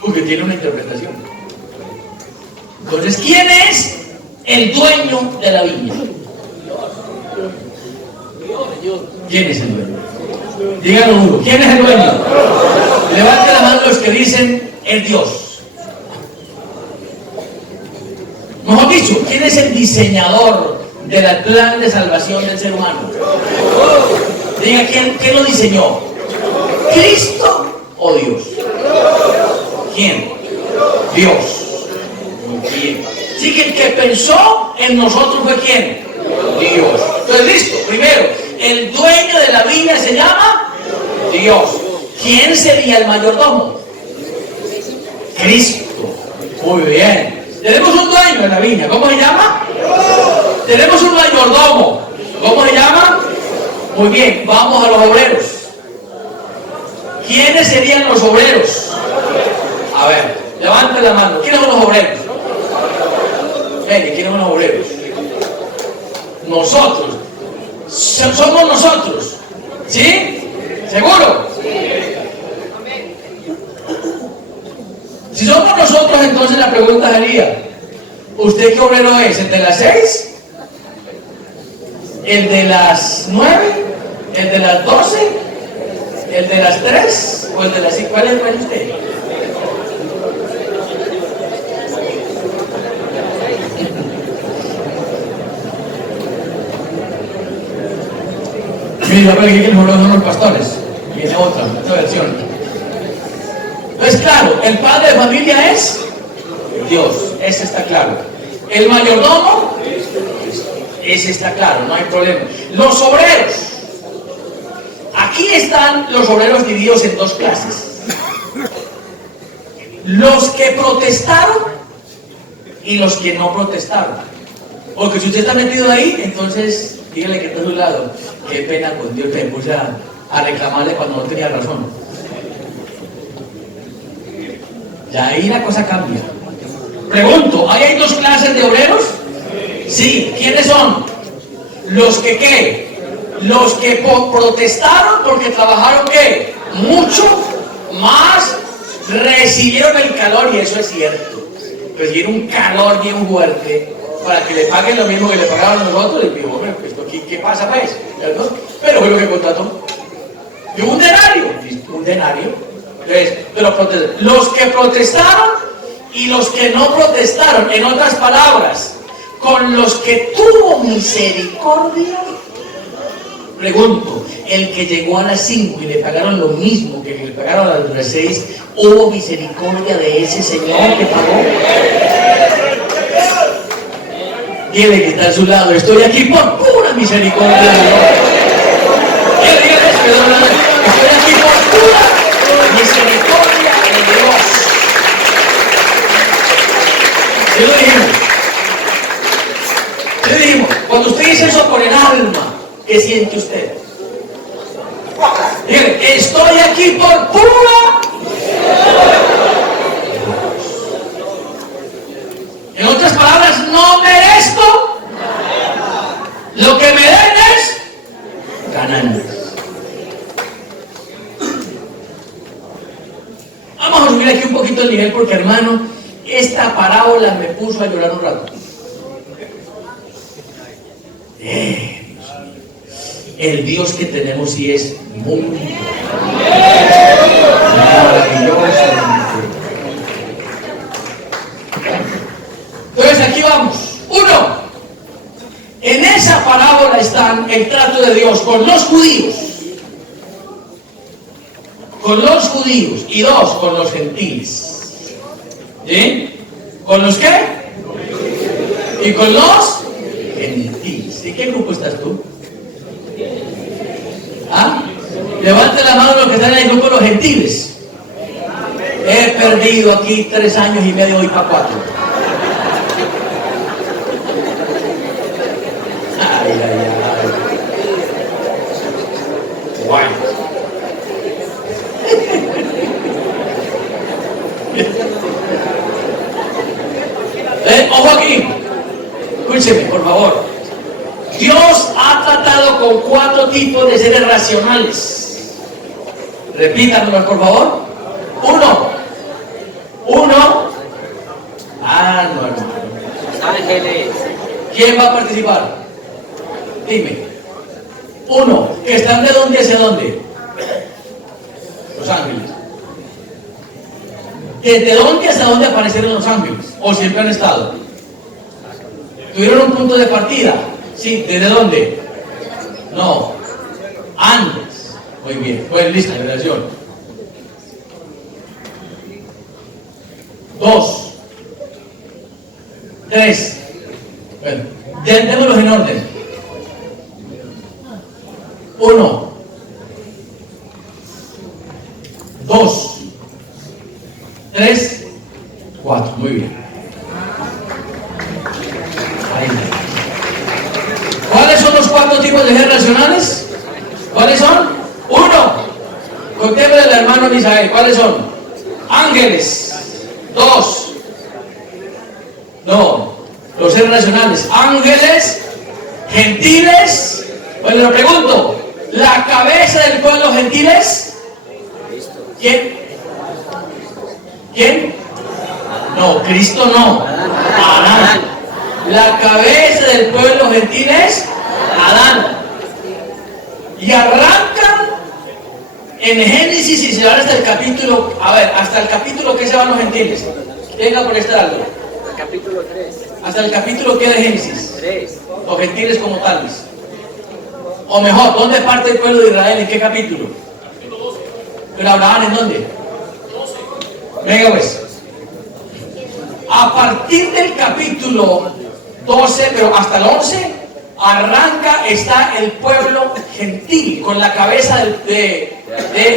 Porque tiene una interpretación. Entonces, ¿quién es el dueño de la viña? ¿Quién es el dueño? Díganlo uno. ¿Quién es el dueño? Levante la mano los que dicen el Dios. Mejor dicho, ¿quién es el diseñador del plan de salvación del ser humano? Diga, ¿quién lo diseñó? ¿Cristo o Dios? ¿Quién? Dios. Muy bien. Así que el que pensó en nosotros fue ¿quién? Dios. Entonces, listo. Primero, el dueño de la viña se llama Dios. ¿Quién sería el mayordomo? Cristo. Muy bien. Tenemos un dueño de la viña. ¿Cómo se llama? Tenemos un mayordomo. ¿Cómo se llama? Muy bien. Vamos a los obreros. ¿Quiénes serían los obreros? A ver, levanten la mano. ¿Quiénes son los obreros? ¿Quiénes son los obreros? Nosotros. Somos nosotros. ¿Sí? ¿Seguro? Si somos nosotros, entonces la pregunta sería, ¿usted qué obrero es? ¿El de las 6? ¿El de las 9? ¿El de las 12? ¿El de las 3? ¿O el de las 5? ¿Cuál es usted? Mira, pero aquí que los son los pastores. Viene otra versión. Entonces, claro, el padre de familia es Dios. Ese está claro. El mayordomo, ese está claro, no hay problema. Los obreros. Aquí están los obreros divididos en dos clases. Los que protestaron y los que no protestaron. Porque si usted está metido ahí, entonces dígale que está a su lado. Qué pena con Dios, me puse a reclamarle cuando no tenía razón. Ya ahí la cosa cambia. Pregunto, ¿ahí hay dos clases de obreros? Sí. ¿Quiénes son? Los que ¿qué? Los que protestaron porque trabajaron ¿qué? Mucho más, recibieron el calor, y eso es cierto. Recibieron un calor bien fuerte para que le paguen lo mismo que le pagaban a nosotros. Y digo, bueno, ¿esto aquí qué pasa pues? ¿Cierto? Pero fue lo que contrató. Y un denario. Un denario. Entonces, los que protestaron y los que no protestaron, en otras palabras, con los que tuvo misericordia. Pregunto, el que llegó a las 5 y le pagaron lo mismo que le pagaron a las 6, ¿hubo misericordia de ese señor que pagó? Dígale que está a su lado, estoy aquí por pura misericordia de Dios. Estoy aquí por pura misericordia de Dios. ¿Qué lo dijimos? ¿Qué dijimos? Cuando usted dice eso por el alma, ¿qué siente usted? Dígale, estoy aquí por pura. En otras palabras, no merezco. Lo que me den es ganancias. Vamos a subir aquí un poquito el nivel porque, hermano, esta parábola me puso a llorar un rato. El Dios que tenemos sí es muy maravilloso. Entonces aquí vamos. 1. En esa parábola está el trato de Dios con los judíos. Con los judíos. Y 2, con los gentiles. ¿Sí? ¿Con los qué? Y con los gentiles. ¿De qué grupo estás tú? ¿Ah? Levante la mano los que están en el grupo de los gentiles. He perdido aquí 3 años y medio, voy para 4. Ay, ay, ay. Guay. Ojo aquí. Escúcheme, por favor. Dios ha tratado con 4 tipos de seres racionales. Repítanmelo, por favor. 1. Ah, no, hermano. Ángeles. ¿Quién va a participar? Dime. 1. ¿Que están de dónde hacia dónde? Los ángeles. ¿Desde dónde hasta dónde aparecieron los ángeles? ¿O siempre han estado? ¿Tuvieron un punto de partida? Sí, ¿desde dónde? No, antes. Muy bien, pues lista, relación. 2, 3. Bueno, démoslos en orden. 1, 2, 3, 4. Muy bien. Ahí. ¿Cuáles son los 4 tipos de seres racionales? ¿Cuáles son? 1. Contémosle al hermano Misael. ¿Cuáles son? Ángeles. 2. No. Los seres racionales. Ángeles. Gentiles. Pues le pregunto. ¿La cabeza del pueblo gentiles? ¿Quién? ¿Quién? No, Cristo no. Adán. La cabeza del pueblo gentil es Adán. Y arrancan en Génesis y se van hasta el capítulo, hasta el capítulo que se van los gentiles. Venga por este algo. El capítulo 3. Hasta el capítulo que de Génesis. 3. Los gentiles como tales. O mejor, ¿dónde parte el pueblo de Israel? ¿En qué capítulo? Pero Abraham, ¿en dónde? Venga pues. A partir del capítulo 12, pero hasta el 11, está el pueblo gentil, con la cabeza de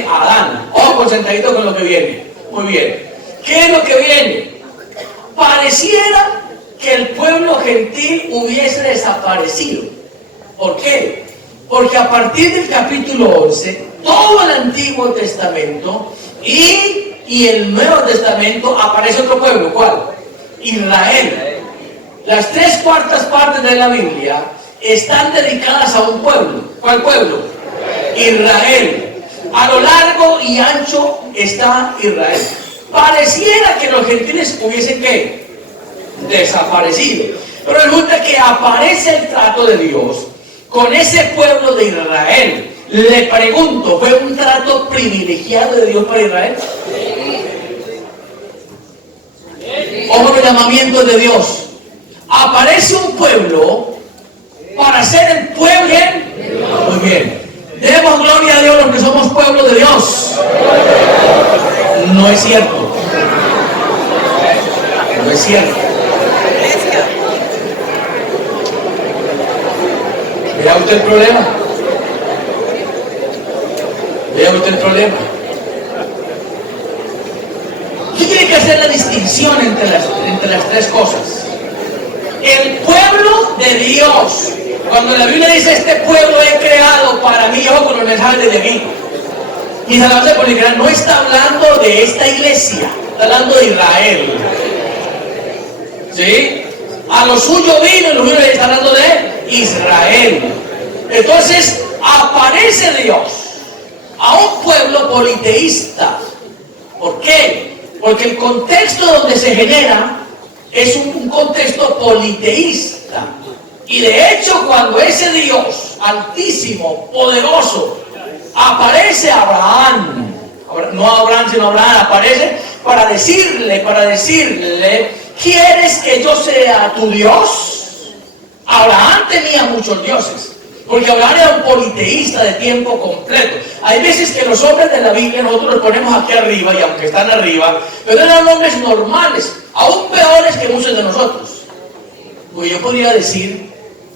Adán. Ojo concentradito con lo que viene. Muy bien. ¿Qué es lo que viene? Pareciera que el pueblo gentil hubiese desaparecido. ¿Por qué? Porque a partir del capítulo 11, todo el Antiguo Testamento y el Nuevo Testamento aparece otro pueblo. ¿Cuál? Israel. Las 3/4 partes de la Biblia están dedicadas a un pueblo. ¿Cuál pueblo? Israel. A lo largo y ancho está Israel. Pareciera que los gentiles hubiesen ¿qué? Desaparecido. Pero resulta que aparece el trato de Dios con ese pueblo de Israel. Le pregunto, ¿fue un trato privilegiado de Dios para Israel? Ojo los llamamientos de Dios. Aparece un pueblo para ser el pueblo. Muy bien. Demos gloria a Dios los que somos pueblo de Dios. No es cierto. No es cierto. ¿Vea usted el problema? ¿Vea usted el problema? Usted tiene que hacer la distinción entre las 3 cosas. El pueblo de Dios. Cuando la Biblia dice este pueblo he creado para mí, ojo con los mensajes de Leví. Y Salamanca Policriana no está hablando de esta iglesia, está hablando de Israel. ¿Sí? A lo suyo vino y lo suyo está hablando de Israel. Entonces aparece Dios a un pueblo politeísta. ¿Por qué? Porque el contexto donde se genera es un contexto politeísta. Y de hecho, cuando ese Dios altísimo, poderoso, aparece a Abraham, no a Abraham sino a Abraham, aparece para decirle, ¿quieres que yo sea tu Dios? Abraham tenía muchos dioses, porque Abraham era un politeísta de tiempo completo. Hay veces que los hombres de la Biblia nosotros los ponemos aquí arriba, y aunque están arriba, pero eran hombres normales, aún peores que muchos de nosotros. Pues yo podría decir,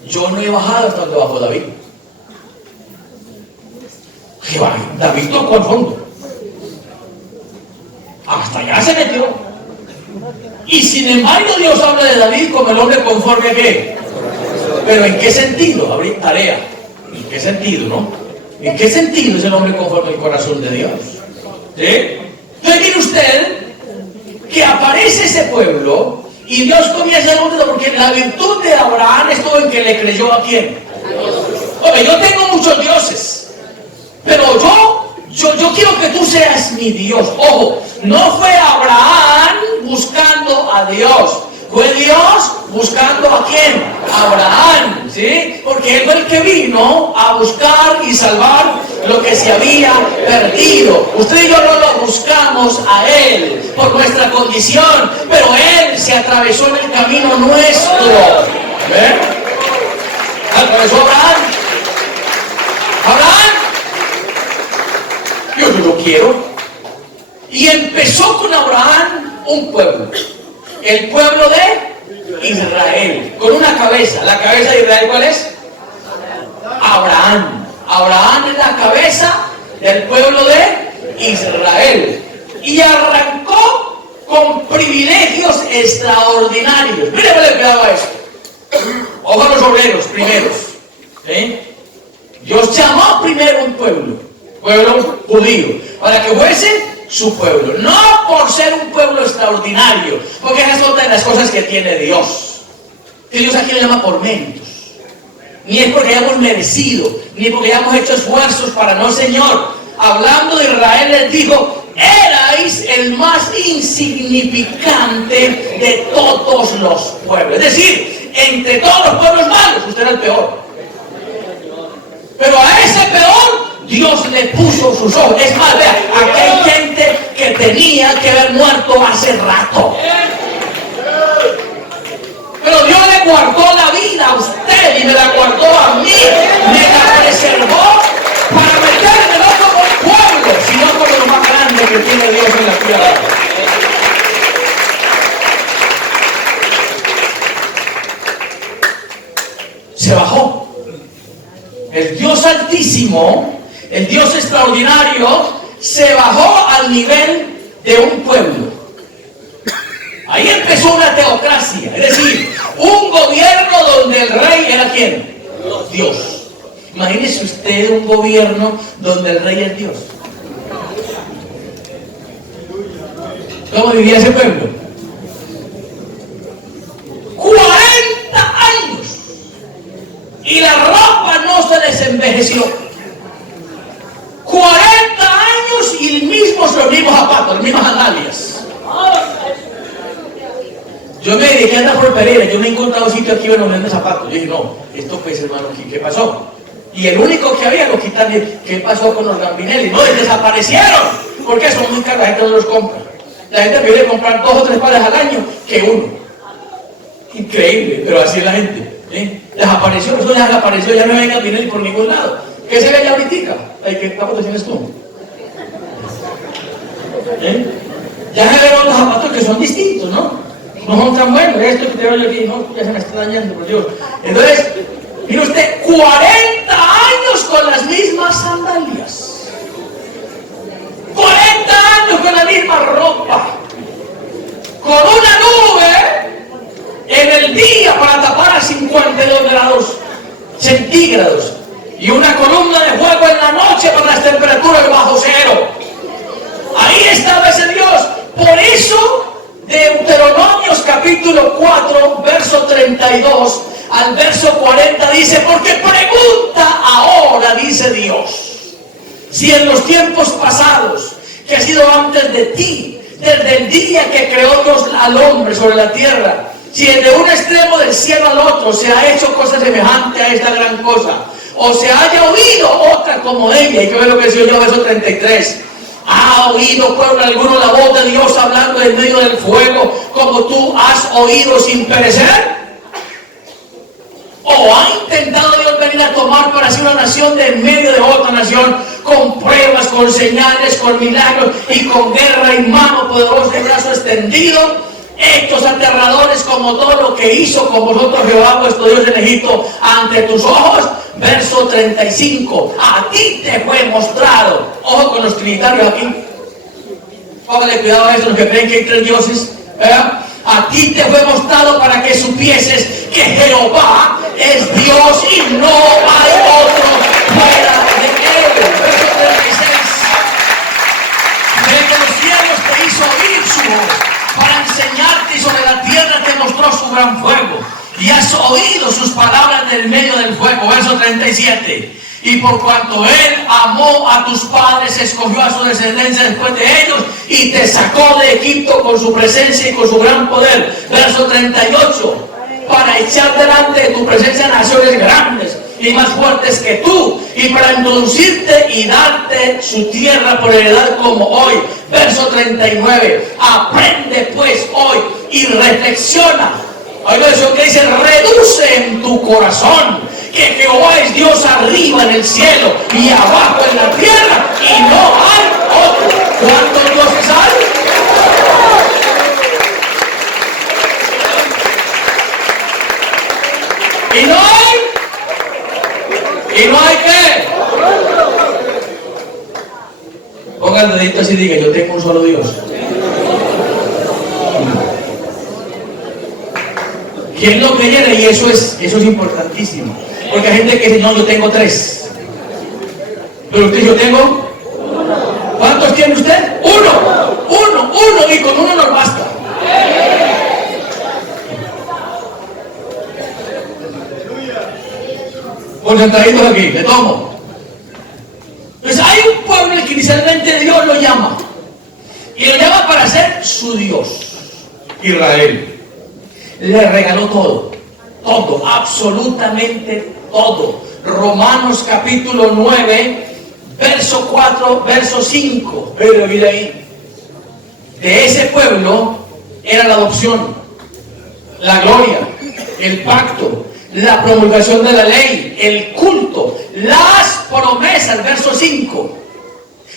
yo no he bajado hasta donde bajó David. David tocó al fondo. Hasta allá se metió. Y sin embargo Dios habla de David como el hombre conforme a qué. Pero ¿en qué sentido? Abrir tarea. ¿En qué sentido, no? ¿En qué sentido es el hombre conforme al corazón de Dios? ¿Sí? Entonces mire usted que aparece ese pueblo y Dios comienza a decir, porque la virtud de Abraham estuvo en que le creyó ¿a quién? Oye, yo tengo muchos dioses, pero yo quiero que tú seas mi Dios. Ojo, no fue Abraham buscando a Dios, fue Dios buscando ¿a quién? A Abraham, ¿sí? Porque él fue el que vino a buscar y salvar lo que se había perdido. Usted y yo no lo buscamos a él por nuestra condición, pero él se atravesó en el camino nuestro. ¿Ven? Atravesó Abraham. Yo no lo quiero. Y empezó con Abraham un pueblo. El pueblo de Israel. Con una cabeza. ¿La cabeza de Israel cuál es? Abraham. Abraham es la cabeza del pueblo de Israel. Y arrancó con privilegios extraordinarios. Mire, le cuidado a esto. Ojo a los obreros primeros. ¿Sí? Dios llamó primero un pueblo judío, para que fuese su pueblo, no por ser un pueblo extraordinario, porque esa es otra de las cosas que tiene Dios, que Dios aquí lo llama por méritos, ni es porque hayamos merecido, ni porque hayamos hecho esfuerzos para no, Señor. Hablando de Israel les dijo, erais el más insignificante de todos los pueblos, es decir, entre todos los pueblos malos, usted era el peor. Pero a ese peor Dios le puso sus ojos. Es más, vea, aquí hay gente que tenía que haber muerto hace rato. Pero Dios le guardó la vida a usted y me la guardó a mí. Me la preservó para meterme no como un pueblo, sino como lo más grande que tiene Dios en la tierra. Se bajó. El Dios altísimo, el Dios extraordinario, se bajó al nivel de un pueblo. Ahí empezó una teocracia, es decir, un gobierno donde el rey era ¿quién? Dios. Imagínese usted un gobierno donde el rey es Dios. ¿Cómo vivía ese pueblo? 40 años. Y la ropa no se les envejeció. 40 años y los mismos zapatos, las mismas sandalias. Yo me dediqué a andar por Pereira, yo no he encontrado sitio aquí donde venden zapatos. Yo dije, no, esto pues hermano, ¿qué pasó? Y el único que había lo quitaron. ¿Qué pasó con los Gambinelli? No, desaparecieron. Porque son muy caros, la gente no los compra. La gente prefiere comprar 2 o 3 pares al año que uno. Increíble, pero así es la gente. Desapareció, eso ya desapareció, ya no hay Gambinelli por ningún lado. ¿Qué se ve ya ahorita? ¿Qué zapatos tienes tú? Ya se ven otros zapatos que son distintos, ¿no? No son tan buenos. Esto que te veo aquí, no, ya se me está dañando, por Dios. Entonces, mire usted, 40 años con las mismas sandalias. 40 años con la misma ropa. Con una nube en el día para tapar a 52 grados centígrados. Y una columna de fuego en la noche para las temperaturas bajo cero. Ahí estaba ese Dios. Por eso, Deuteronomios capítulo 4, verso 32 al verso 40 dice, porque pregunta ahora, dice Dios, si en los tiempos pasados, que ha sido antes de ti, desde el día que creó Dios al hombre sobre la tierra, si desde un extremo del cielo al otro se ha hecho cosa semejante a esta gran cosa, o se haya oído otra como ella, y que ve lo que decía yo, verso 33. ¿Ha oído pueblo alguno la voz de Dios hablando en medio del fuego, como tú has oído sin perecer? ¿O ha intentado Dios venir a tomar para sí una nación de en medio de otra nación, con pruebas, con señales, con milagros y con guerra y mano poderosa y brazo extendido? Hechos aterradores como todo lo que hizo con vosotros Jehová vuestro Dios en Egipto ante tus ojos. Verso 35. A ti te fue mostrado. Ojo con los trinitarios aquí. Póngale cuidado a esto, los que creen que hay tres dioses. A ti te fue mostrado para que supieses que Jehová es Dios y no hay otro fuera de él. Verso 36. Desde los cielos te hizo oír su voz para enseñarte, y sobre la tierra te mostró su gran fuego, y has oído sus palabras del medio del fuego. Verso 37. Y por cuanto él amó a tus padres, escogió a su descendencia después de ellos y te sacó de Egipto con su presencia y con su gran poder. Verso 38. Para echar delante de tu presencia naciones grandes y más fuertes que tú, y para introducirte y darte su tierra por heredad como hoy. Verso 39. Aprende pues hoy y reflexiona. Oiga eso que dice: reduce en tu corazón que Jehová es Dios arriba en el cielo y abajo en la tierra, y no hay otro. ¿Cuántos dioses hay? ¿Y no hay? ¿Y no hay qué? Ponga el dedito así y diga: yo tengo un solo Dios. ¿Quién lo creyera? Y eso es importantísimo. Porque hay gente que dice: no, yo tengo tres. Pero usted: yo tengo uno. ¿Cuántos tiene usted? Uno, y con uno nos basta. Concentraditos aquí, le tomo. Entonces hay un pueblo que inicialmente Dios lo llama, y lo llama para ser su Dios. Israel. Le regaló todo, absolutamente todo. Romanos capítulo 9, verso 4, verso 5. Pero mira ahí. De ese pueblo era la adopción, la gloria, el pacto, la promulgación de la ley, el culto, las promesas. Verso 5.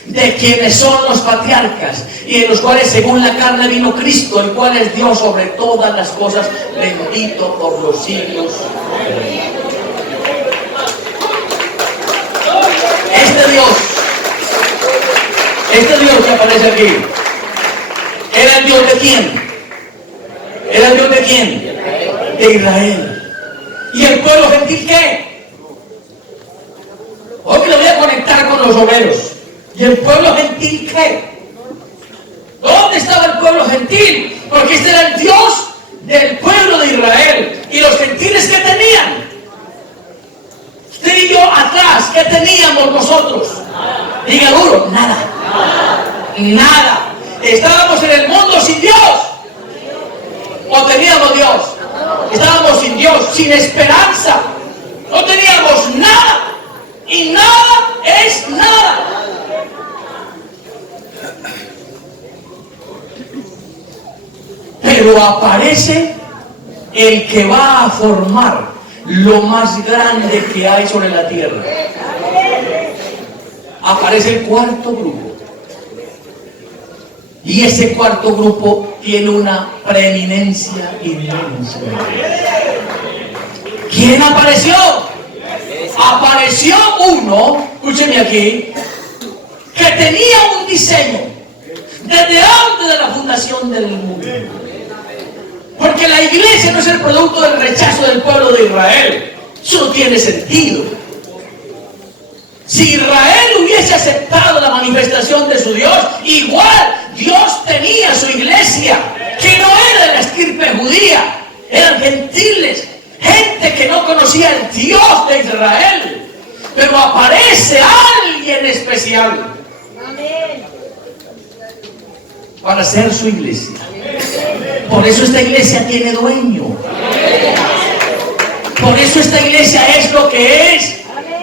De quienes son los patriarcas, y en los cuales según la carne vino Cristo, el cual es Dios sobre todas las cosas, bendito por los siglos. Este Dios que aparece aquí, ¿era el Dios de quién? ¿Era el Dios de quién? De Israel. ¿Y el pueblo gentil qué? Hoy lo voy a conectar con los obreros. ¿Y el pueblo gentil qué? ¿Dónde estaba el pueblo gentil? Porque este era el Dios del pueblo de Israel. ¿Y los gentiles qué tenían? Usted y yo atrás, ¿qué teníamos nosotros? Diga duro: nada. Nada. ¿Estábamos en el mundo sin Dios? ¿O teníamos Dios? Estábamos sin Dios, sin esperanza. No teníamos nada. Y nada es nada. Pero aparece el que va a formar lo más grande que hay sobre la tierra. Aparece el cuarto grupo. Y ese cuarto grupo tiene una preeminencia inmensa. ¿Quién apareció? Apareció uno, escúcheme aquí, que tenía un diseño desde antes de la fundación del mundo. Porque la iglesia no es el producto del rechazo del pueblo de Israel. Eso no tiene sentido. Si Israel hubiese aceptado la manifestación de su Dios, igual Dios tenía su iglesia, que no era de la estirpe judía, eran gentiles, gente que no conocía el Dios de Israel. Pero aparece alguien especial. para ser su iglesia. Por eso esta iglesia tiene dueño. Por eso esta iglesia es lo que es.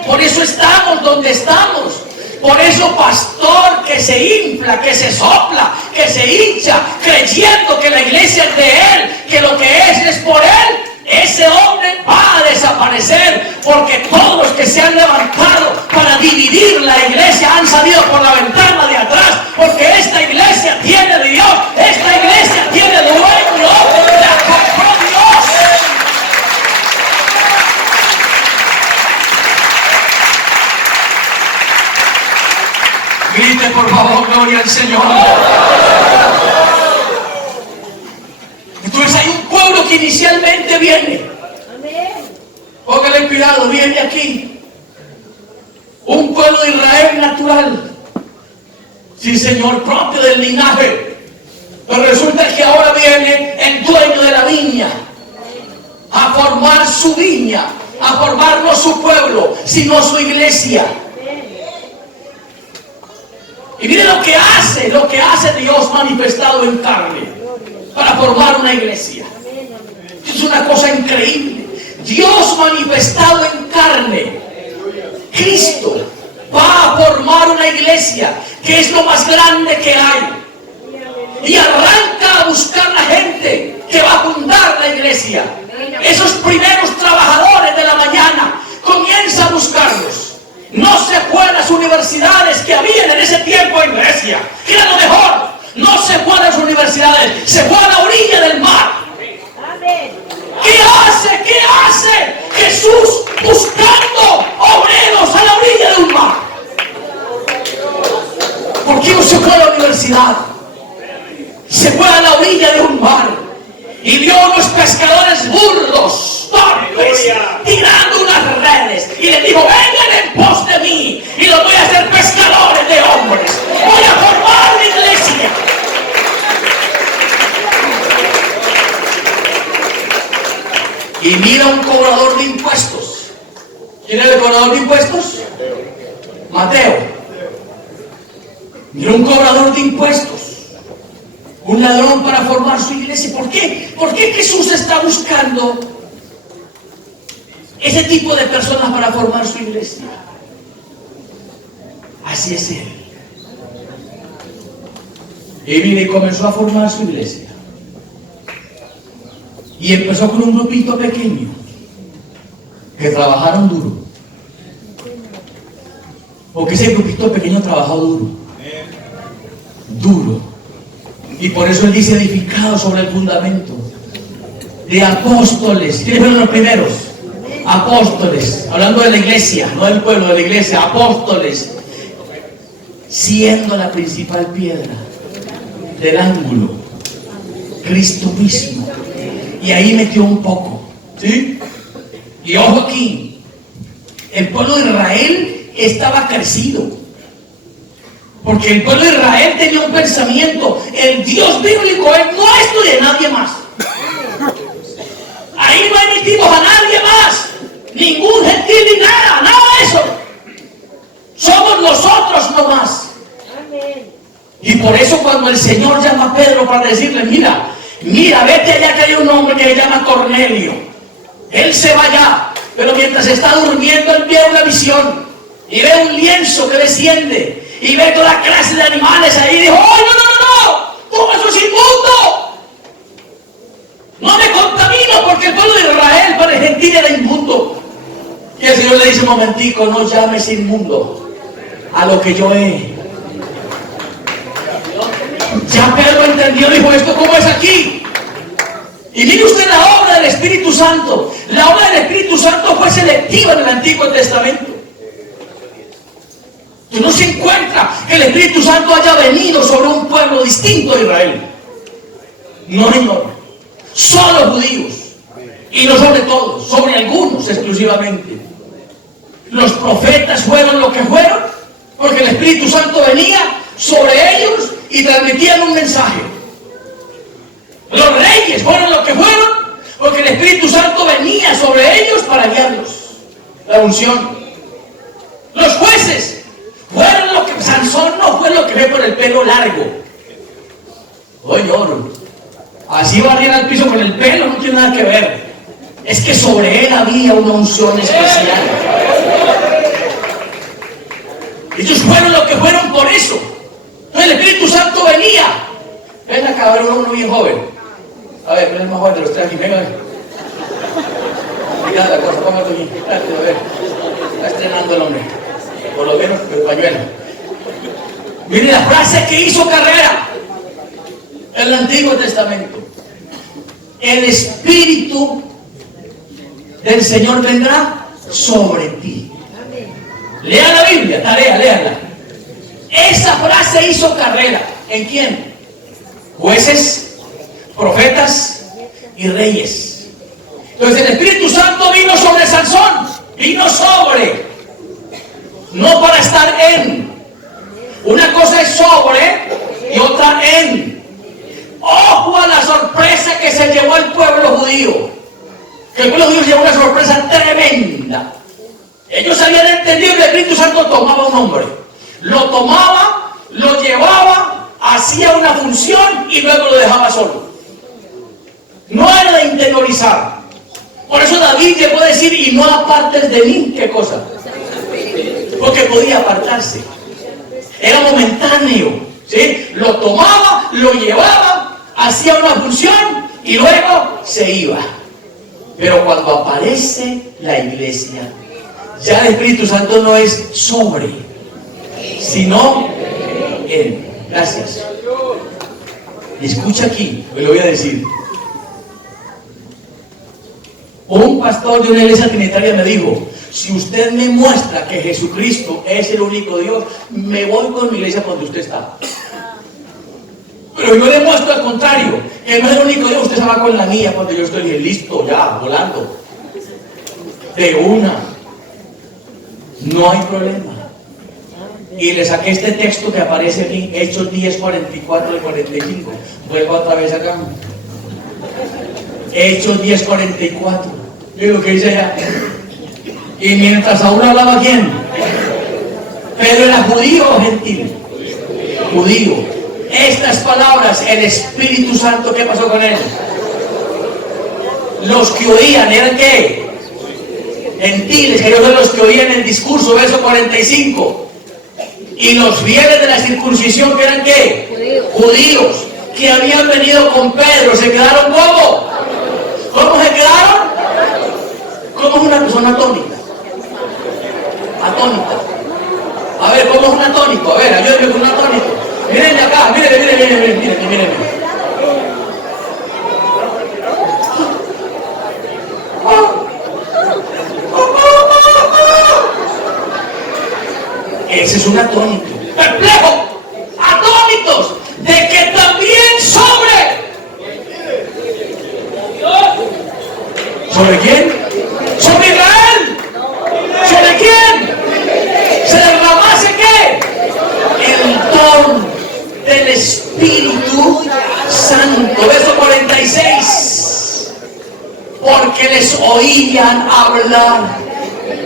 Por eso estamos donde estamos. Por eso pastor que se infla, que se sopla, que se hincha, creyendo que la iglesia es de él, que lo que es por él, ese hombre va a desaparecer, porque todos los que se han levantado para dividir la iglesia han salido por la ventana de atrás, porque esta iglesia tiene Dios, esta iglesia tiene dueño, la compró Dios. Grite por favor, gloria al Señor. Entonces hay un pueblo que inicialmente viene. Póngale cuidado, viene aquí. Un pueblo de Israel natural. Sí, Señor, propio del linaje. Pero resulta que ahora viene el dueño de la viña a formar su viña, a formar no su pueblo, sino su iglesia. Y mire lo que hace Dios manifestado en carne para formar una iglesia. Es una cosa increíble. Dios manifestado en carne, Cristo, va a formar una iglesia que es lo más grande que hay. Y arranca a buscar la gente que va a fundar la iglesia. Esos primeros trabajadores de la mañana, comienza a buscarlos. No se fue a las universidades que habían en ese tiempo en Grecia, que era lo mejor. No se fue a las universidades, se fue a la orilla del mar. ¿Qué hace Jesús buscando obreros a la orilla de un mar? ¿Por qué no se fue a la universidad? Se fue a la orilla de un mar y vio unos pescadores burdos, torpes, tirando unas redes, y les dijo: vengan en pos de mí y los voy a hacer pescadores de hombres. Voy a formar una iglesia. Y mira un cobrador de impuestos. ¿Quién era el cobrador de impuestos? Mateo. Mira un cobrador de impuestos, un ladrón para formar su iglesia. ¿Por qué? ¿Por qué Jesús está buscando ese tipo de personas para formar su iglesia? Así es Él. Y mire, comenzó a formar su iglesia. Y empezó con un grupito pequeño que trabajaron duro. Porque ese grupito pequeño trabajó duro. Duro. Y por eso Él dice: edificado sobre el fundamento de apóstoles. ¿Quiénes fueron los primeros? Apóstoles. Hablando de la iglesia, no del pueblo, de la iglesia. Apóstoles. Siendo la principal piedra del ángulo Cristo mismo. Y ahí metió un poco, ¿sí? Y ojo aquí, el pueblo de Israel estaba crecido, porque el pueblo de Israel tenía un pensamiento: el Dios bíblico es nuestro y de nadie más. Ahí no emitimos a nadie más, ningún gentil ni nada de eso. Somos nosotros nomás. Y por eso cuando el Señor llama a Pedro para decirle: mira, vete allá que hay un hombre que se llama Cornelio. Él se va allá, pero mientras está durmiendo él ve una visión y ve un lienzo que desciende y ve toda clase de animales ahí. Y dijo: ¡ay, no! ¡Tú eso es inmundo! No me contamino, porque el pueblo de Israel para el gentil era inmundo. Y el Señor le dice: un momentico, no llames inmundo a lo que yo he. Ya Pedro entendió, dijo: ¿esto cómo es aquí? Y mire usted la obra del Espíritu Santo. La obra del Espíritu Santo fue selectiva en el Antiguo Testamento. Que no se encuentra que el Espíritu Santo haya venido sobre un pueblo distinto de Israel. No, señor. Solo judíos. Y no sobre todos, sobre algunos exclusivamente. Los profetas fueron lo que fueron porque el Espíritu Santo venía sobre ellos y transmitían un mensaje. Los reyes fueron lo que fueron porque el Espíritu Santo venía sobre ellos para guiarlos. La unción. Los jueces fueron lo que Sansón no fue lo que ve por el pelo largo. Señor, así barrían al piso con el pelo, no tiene nada que ver. Es que sobre él había una unción especial. Ellos fueron lo que fueron por eso. Entonces el Espíritu Santo venía. Ven acá, a ver, uno bien joven. A ver, ven el más joven de los tres aquí, venga. Mira la cosa, póngalo aquí. A ver, está estrenando el hombre. Por lo menos el pañuelo. Mire la frase que hizo carrera en el Antiguo Testamento. El Espíritu del Señor vendrá sobre ti. Lea la Biblia, tarea, léala. Esa frase hizo carrera. ¿En quién? Jueces, profetas y reyes. Entonces el Espíritu Santo vino sobre Sansón. Vino sobre. No para estar en. Una cosa es sobre y otra en. Ojo a la sorpresa que se llevó el pueblo judío. Que el pueblo judío se llevó una sorpresa tremenda. Ellos habían entendido que el Espíritu Santo tomaba un hombre. Lo tomaba, lo llevaba, hacía una función y luego lo dejaba solo. No era de interiorizar. Por eso David llegó a decir, y no apartes de mí, ¿qué cosa? Porque podía apartarse. Era momentáneo, ¿sí? Lo tomaba, lo llevaba, hacía una función y luego se iba. Pero cuando aparece la iglesia, ya el Espíritu Santo no es sobre, sino en. Gracias. Escucha aquí, me lo voy a decir. Un pastor de una iglesia trinitaria me dijo, si usted me muestra que Jesucristo es el único Dios, me voy con mi iglesia donde usted está. Pero yo le muestro al contrario, que no es el único Dios, usted se va con la mía cuando yo estoy listo, ya, volando. De una. No hay problema. Y le saqué este texto que aparece aquí, Hechos 10, 44 y 45. Vuelvo otra vez acá. Hechos 10, 44. Mira lo que dice allá. Y mientras aún hablaba, ¿quién? Pedro era judío o gentil. Judío. Estas palabras, el Espíritu Santo, ¿qué pasó con él? Los que oían, ¿eran qué? Gentiles, que ellos son los que oían el discurso, verso 45. Y los fieles de la circuncisión, ¿que eran qué? Judíos, que habían venido con Pedro, ¿se quedaron cómo? ¿Cómo se quedaron? ¿Cómo es una persona atónita? Atónita. A ver, ¿cómo es un atónito? A ver, ayúdenme con un atónito. Miren de acá, miren. Ese es un atónito. Perplejo. Atónitos de que también sobre. ¿Sobre quién? Sobre Israel. ¿Sobre quién? Se derramase ¿qué? El don del Espíritu Santo. Verso 46. Porque les oían hablar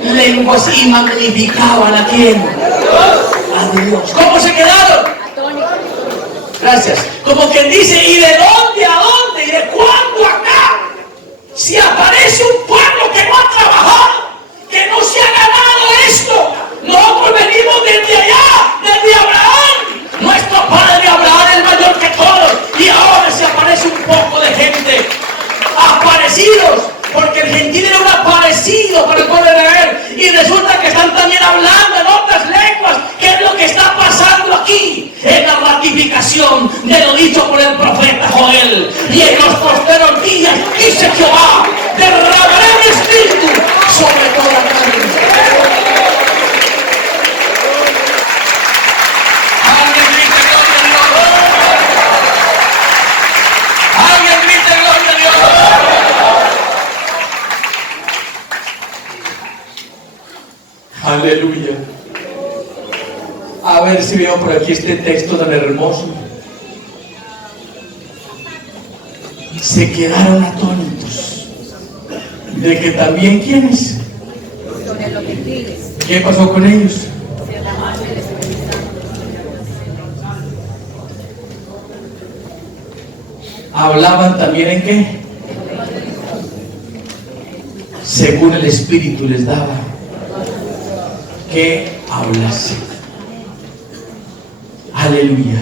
lenguas y magnificaban ¿a quién? A Dios. ¿Cómo se quedaron? Gracias. Como quien dice, ¿y de dónde a dónde? ¿Y de cuándo acá? Si aparece un pueblo que no ha trabajado, que no se ha ganado esto, nosotros venimos desde allá, desde Abraham. Nuestro padre Abraham es mayor que todos, y ahora se aparece un poco de gente aparecidos, porque el gentil era un aparecido para el pueblo de Israel, y resulta que están también hablando en otras lenguas. ¿Qué es lo que está pasando aquí? Es la ratificación de lo dicho por el profeta Joel. Y en los posteros días, dice Jehová, derramaré mi espíritu sobre toda carne. Alguien grite gloria a Dios. Alguien grite gloria a Dios. Aleluya. A ver si veo por aquí este texto tan hermoso. Se quedaron atónitos de que también ¿quiénes? ¿Qué pasó con ellos? hablaban también en qué, según el Espíritu les daba que hablase. Aleluya.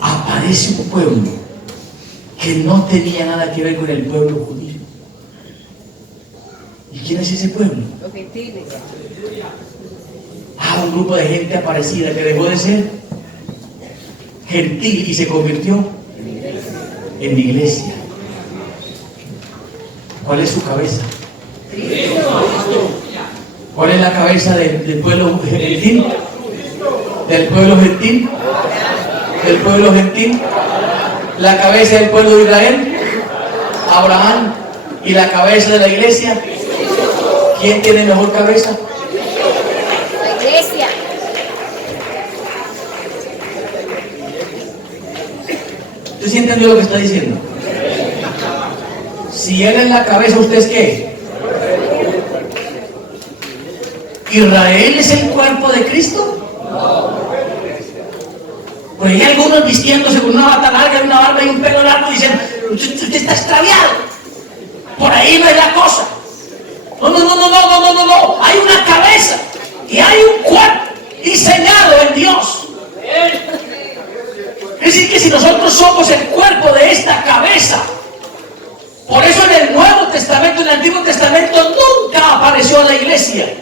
Aparece un pueblo que no tenía nada que ver con el pueblo judío. ¿Y quién es ese pueblo? Los gentiles. Un grupo de gente aparecida que dejó de ser gentil y se convirtió en iglesia. ¿Cuál es su cabeza? ¿Cuál es la cabeza del pueblo gentil? ¿Del pueblo gentil? ¿Del pueblo gentil? La cabeza del pueblo de Israel, Abraham. ¿Y la cabeza de la iglesia? ¿Quién tiene mejor cabeza? La iglesia. ¿Usted sí entendió lo que está diciendo? Si él es la cabeza, ¿usted es qué? ¿Israel es el cuerpo de Cristo? Pues hay algunos vistiéndose con una bata larga y una barba y un pelo largo y dicen, usted está extraviado. Por ahí no es la cosa. No. Hay una cabeza y hay un cuerpo diseñado en Dios. Es decir, que si nosotros somos el cuerpo de esta cabeza, por eso en el Nuevo Testamento, en el Antiguo Testamento, nunca apareció la iglesia.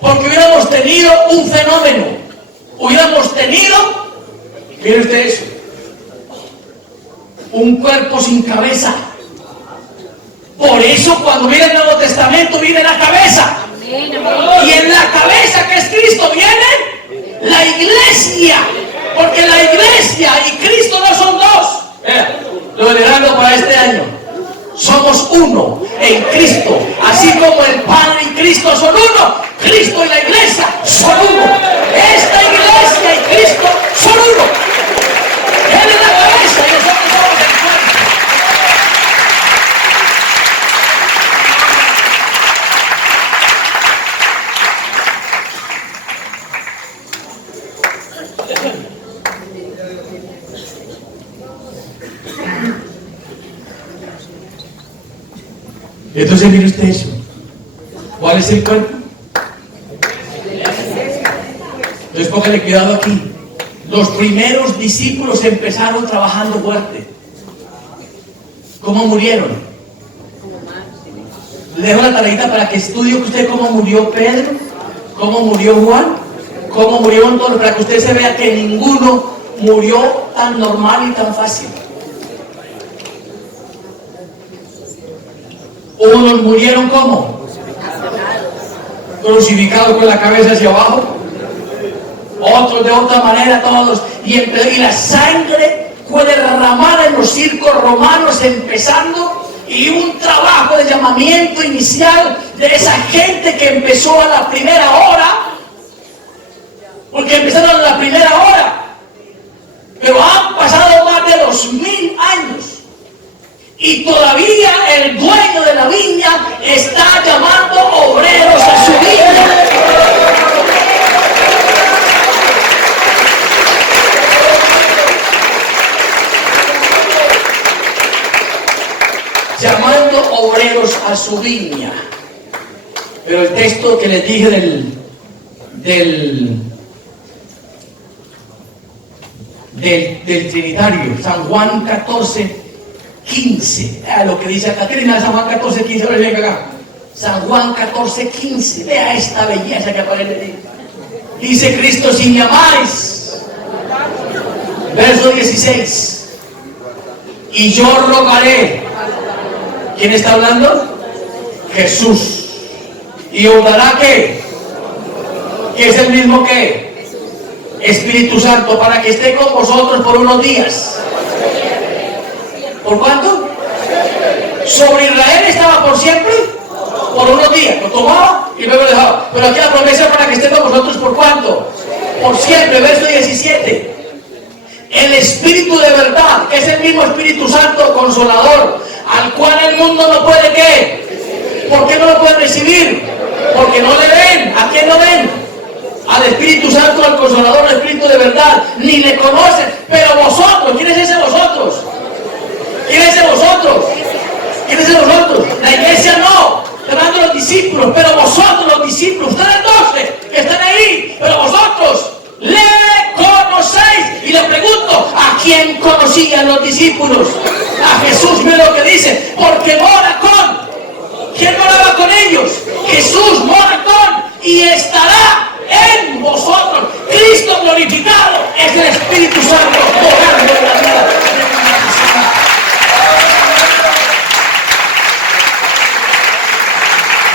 Porque hubiéramos tenido un fenómeno. Hubiéramos tenido, mire usted eso, un cuerpo sin cabeza. Por eso cuando viene el Nuevo Testamento viene la cabeza. Y en la cabeza que es Cristo viene la iglesia. Porque la iglesia y Cristo no son dos. Lo heredando para este año. Somos uno en Cristo. Así como el Padre y Cristo son uno, Cristo y la iglesia son uno. Esta iglesia y Cristo son uno. Él es la cabeza y nosotros somos el cuerpo. Entonces mire usted eso. ¿Cuál es el cuerpo? Entonces póngale cuidado aquí. Los primeros discípulos empezaron trabajando fuerte. ¿Cómo murieron? Le dejo la tareita para que estudie usted cómo murió Pedro, cómo murió Juan, cómo murieron todos, para que usted se vea que ninguno murió tan normal y tan fácil. Unos murieron ¿cómo? Crucificados con la cabeza hacia abajo. Otros de otra manera, todos. Y la sangre fue derramada en los circos romanos empezando. Y un trabajo de llamamiento inicial de esa gente que empezó a la primera hora. Porque empezaron a la primera hora. Pero han pasado más de 2000 años. Y todavía el dueño de la viña está llamando obreros a su viña. Llamando obreros a su viña. Pero el texto que les dije del Trinitario, San Juan 14:15, vea lo que dice acá. Termina San Juan 14:15, ahora venga acá. San Juan 14:15, vea esta belleza que aparece ahí. Dice Cristo, si me amáis, verso 16, y yo rogaré. ¿Quién está hablando? Jesús. ¿Y os dará qué? ¿Qué es el mismo que? Espíritu Santo, para que esté con vosotros por unos días. ¿Por cuánto? Sobre Israel estaba por siempre, por unos días. Lo tomaba y luego lo dejaba. Pero aquí la promesa para que esté con vosotros por cuánto? Por siempre, verso 17. El Espíritu de verdad, que es el mismo Espíritu Santo Consolador, al cual el mundo no puede ¿qué? ¿Por qué no lo puede recibir? Porque no le ven. ¿A quién no ven? Al Espíritu Santo, al Consolador, al Espíritu de verdad, ni le conocen. Pero vosotros, ¿quién es ese vosotros? ¿Quién es ese vosotros? ¿Quién es ese vosotros? La iglesia no, están hablando los discípulos, pero vosotros los discípulos, ustedes 12 que están ahí, pero vosotros le conocéis. Y le pregunto, ¿a quién conocían los discípulos? A Jesús. Mira lo que dice, porque mora con. ¿Quién moraba con ellos? Jesús mora con y estará en vosotros. Cristo glorificado es el Espíritu Santo morando en la vida.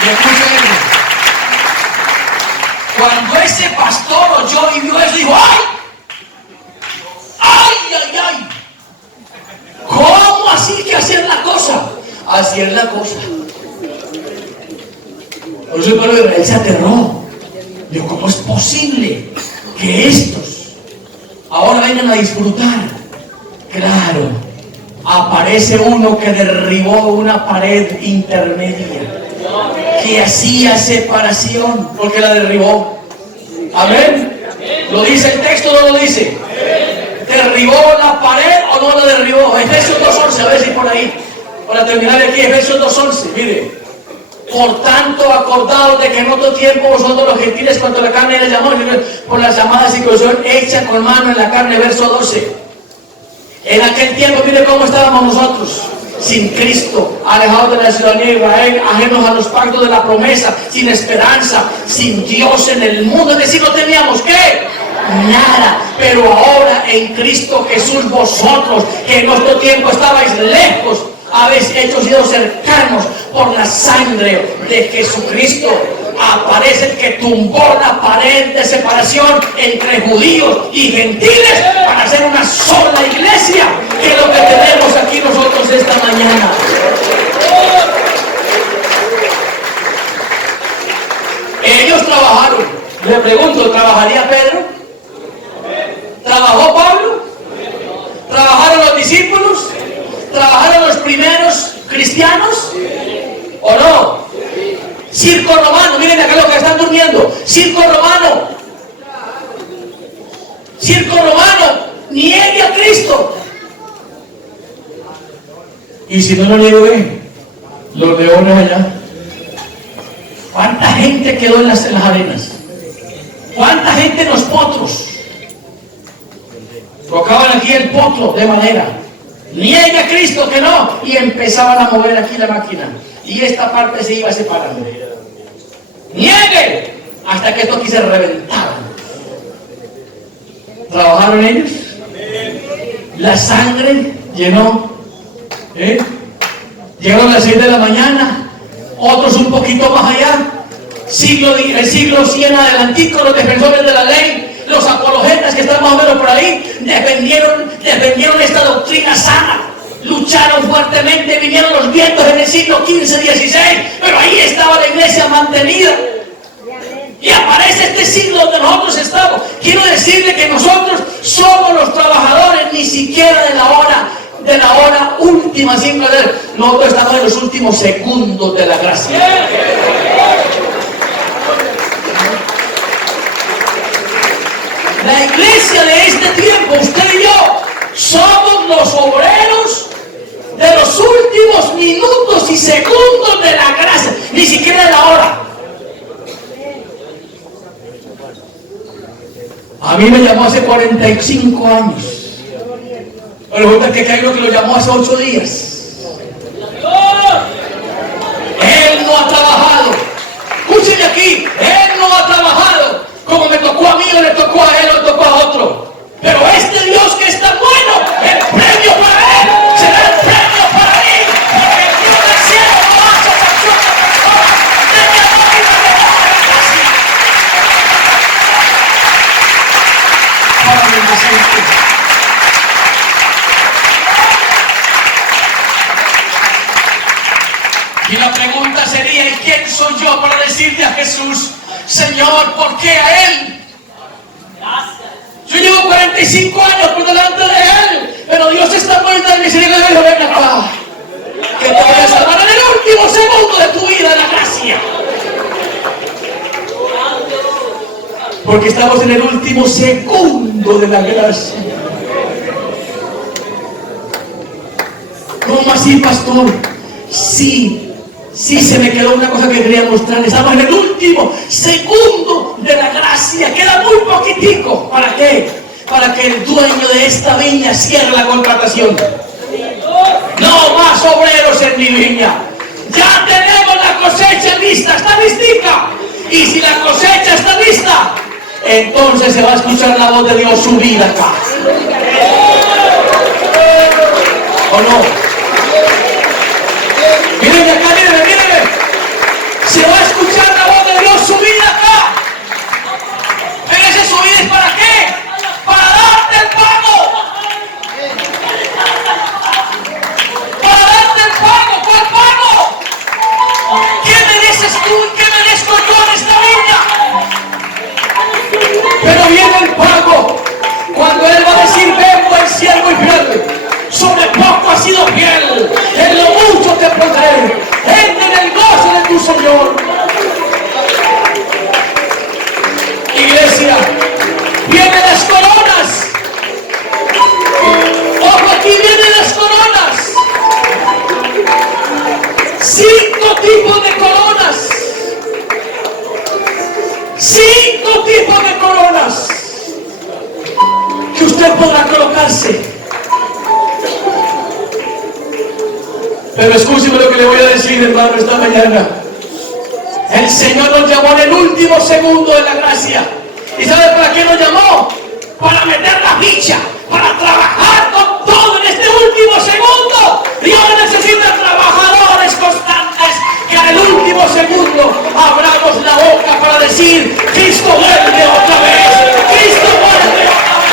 Y escuchen, cuando ese pastor oyó y vio eso, dijo, ¡ay! ¡Ay, ay, ay! ¿Cómo así que hacer la cosa? Así es la cosa. Por eso el pueblo de Israel se aterró. Dijo, ¿cómo es posible que estos ahora vengan a disfrutar? Claro, aparece uno que derribó una pared intermedia que hacía separación, porque la derribó. Amén. ¿Lo dice el texto o no lo dice? ¿Derribó la pared o no la derribó? Efesios 2:11, a ver si por ahí, para terminar aquí, Efesios 2:11, mire. Por tanto, acordaos de que en otro tiempo vosotros los gentiles, cuando la carne les llamó, por las llamadas circuncisión hecha con mano en la carne, verso 12. En aquel tiempo, mire cómo estábamos nosotros, sin Cristo, alejados de la ciudadanía de Israel, ajenos a los pactos de la promesa, sin esperanza, sin Dios en el mundo. Es decir, no teníamos ¿qué? Nada. Pero ahora en Cristo Jesús, vosotros, que en nuestro tiempo estabais lejos, habéis hecho sido cercanos por la sangre de Jesucristo. Aparece el que tumbó la pared de separación entre judíos y gentiles para hacer una sola iglesia, que es lo que tenemos aquí nosotros esta mañana. Ellos trabajaron. Le pregunto, ¿trabajaría Pedro? ¿Trabajó Pablo? ¿Trabajaron los discípulos? ¿Trabajaron los primeros cristianos? ¿O no? Circo romano, miren acá lo que están durmiendo. Circo romano. Circo romano, niegue a Cristo. Y si no lo niegue, los leones allá. ¿Cuánta gente quedó en las arenas? ¿Cuánta gente en los potros? Tocaban aquí el potro de madera. Niegue a Cristo que no. Y empezaban a mover aquí la máquina. Y esta parte se iba separando. Niegue. Hasta que esto aquí se reventaba. ¿Trabajaron ellos? La sangre llenó. Llegaron a las 6 de la mañana. Otros un poquito más allá. El siglo 100 adelantico, los defensores de la ley, los apologetas que están más o menos por ahí, defendieron esta doctrina sana, lucharon fuertemente, vinieron los vientos en el siglo XV, XVI, pero ahí estaba la iglesia mantenida. Y aparece este siglo donde nosotros estamos. Quiero decirle que nosotros somos los trabajadores, ni siquiera de la hora última, sin perder. Nosotros estamos en los últimos segundos de la gracia. La iglesia de este tiempo, usted y yo, somos los obreros de los últimos minutos y segundos de la gracia, ni siquiera de la hora. A mí me llamó hace 45 años. Pero resulta que hay uno que lo llamó hace 8 días. Él no ha trabajado. Escúcheme aquí, él no ha trabajado. Como me tocó a mí, o le tocó a él, o le tocó a otro. Pero este Dios que es tan bueno, el premio para él será el premio para mí. Porque el Dios del cielo no hace acepción de personas. De mi amor y de mi gracia. Para bendecirte. Y la pregunta sería, ¿y quién soy yo para decirle a Jesús, Señor, ¿por qué a Él? Yo llevo 45 años por delante de Él, pero Dios está muy de misericordia y dijo, ven acá, que te voy a salvar en el último segundo de tu vida, la gracia. Porque estamos en el último segundo de la gracia. ¿Cómo así, pastor? Sí, se me quedó una cosa que quería mostrar. Estamos en el último segundo de la gracia. Queda muy poquitico. ¿Para qué? Para que el dueño de esta viña cierre la contratación. No más obreros en mi viña. Ya tenemos la cosecha lista. ¿Está listica? Y si la cosecha está lista, entonces se va a escuchar la voz de Dios subir acá. ¿O no? Mírenme acá, mírenme. Se va a escuchar la voz de Dios subir acá. Pero ese subir es ¿para qué? Para darte el pago. Para darte el pago. ¿Cuál pago? ¿Qué mereces tú y qué merezco yo en esta vida? Pero viene el pago cuando Él va a decir: ven, buen siervo y fiel, sobre poco has sido fiel, en lo mucho te pondré, entra en el gozo de tu Señor. Iglesia, vienen las coronas. Ojo, aquí vienen las coronas. 5 tipos de coronas. 5 tipos de coronas que usted podrá colocarse. Pero escúcheme lo que le voy a decir, hermano, esta mañana. El Señor nos llamó en el último segundo de la gracia. ¿Y sabe para qué nos llamó? Para meter la ficha, para trabajar con todo en este último segundo. Dios necesita trabajadores constantes que en el último segundo abramos la boca para decir: Cristo vuelve otra vez. Cristo vuelve otra vez.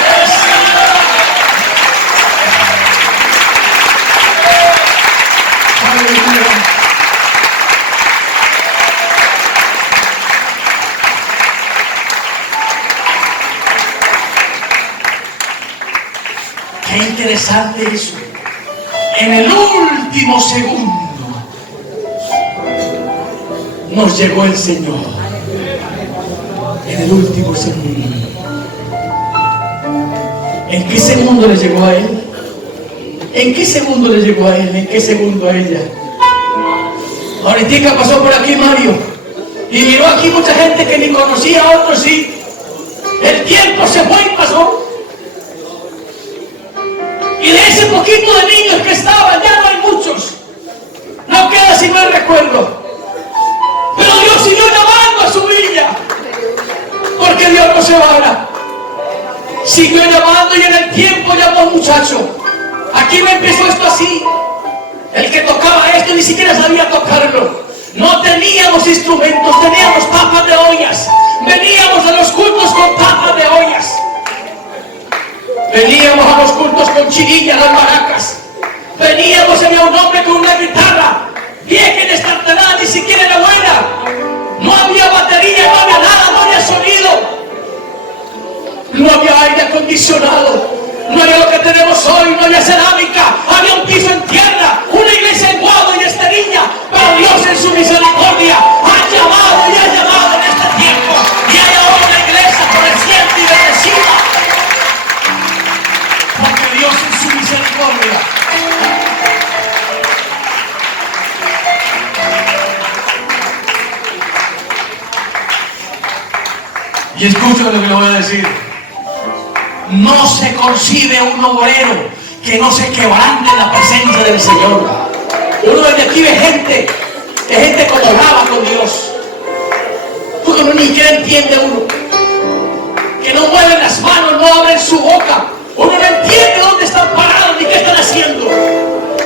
Qué interesante eso. En el último segundo nos llegó el Señor. En el último segundo. ¿En qué segundo le llegó a Él? ¿En qué segundo le llegó a Él? ¿En qué segundo a ella? Ahorita pasó por aquí Mario y miró aquí mucha gente que ni conocía, a otros sí. El tiempo se fue y pasó. Y de ese poquito de niños que estaban, ya no hay muchos. No queda sino el recuerdo. Pero Dios siguió llamando a su viña. Porque Dios no se va. Siguió llamando y en el tiempo llamó a un muchacho. Aquí me empezó esto así. El que tocaba esto ni siquiera sabía tocarlo. No teníamos instrumentos, teníamos tapas de ollas. Veníamos a los cultos con tapas de ollas. Veníamos a los cultos con chirillas, las maracas. Veníamos, había un hombre con una guitarra vieja y destartalada, ni siquiera era buena. No había batería, no había nada, no había sonido. No había aire acondicionado. No había lo que tenemos hoy, no había cerámica. Había un piso en tierra, una iglesia en Guado y Esterilla. Pero Dios en su misericordia ha llamado y ha llamado en este tiempo. Y hay ahora una iglesia floreciente y bendecida. Porque Dios en su misericordia y escucha lo que le voy a decir. No se concibe un obrero que no se quebrante en la presencia del Señor. Uno desde aquí ve gente como brava con Dios. Porque uno ni siquiera entiende uno. Que no mueven las manos, no abren su boca. Uno no entiende dónde están parados ni qué están haciendo.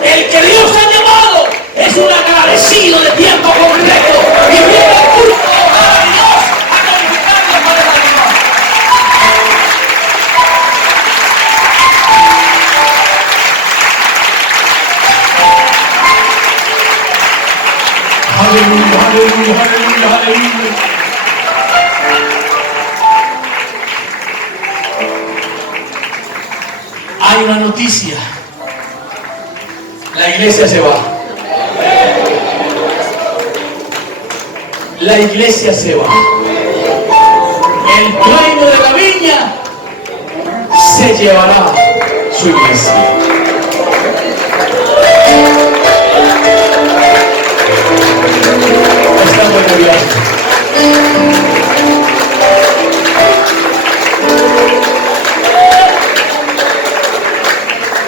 El que Dios ha llamado es un agradecido de tiempo completo. Y viene al culto a orar a Dios, a glorificarlo para la vida. Aleluya, aleluya, aleluya, aleluya. Hay una noticia. La iglesia se va. La iglesia se va. El plan llevará su iglesia. Estamos gobierno.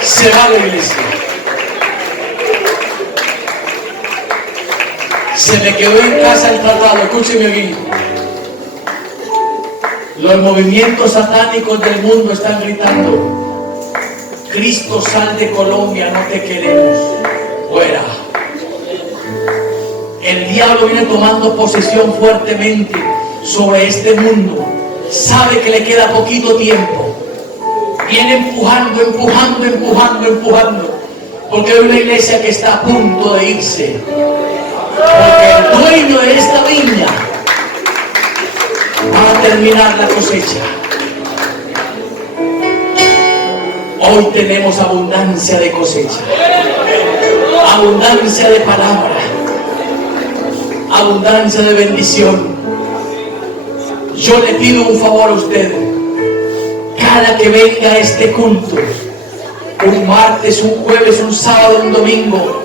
Se va la iglesia. Se me quedó en casa el tratado. Escúcheme aquí. Los movimientos satánicos del mundo están gritando: Cristo, sal de Colombia, no te queremos. Fuera. El diablo viene tomando posesión fuertemente sobre este mundo. Sabe que le queda poquito tiempo. Viene empujando, porque hay una iglesia que está a punto de irse. Porque el dueño de esta viña va a terminar la cosecha. Hoy tenemos abundancia de cosecha, abundancia de palabra, abundancia de bendición. Yo le pido un favor a usted: cada que venga a este culto, un martes, un jueves, un sábado, un domingo,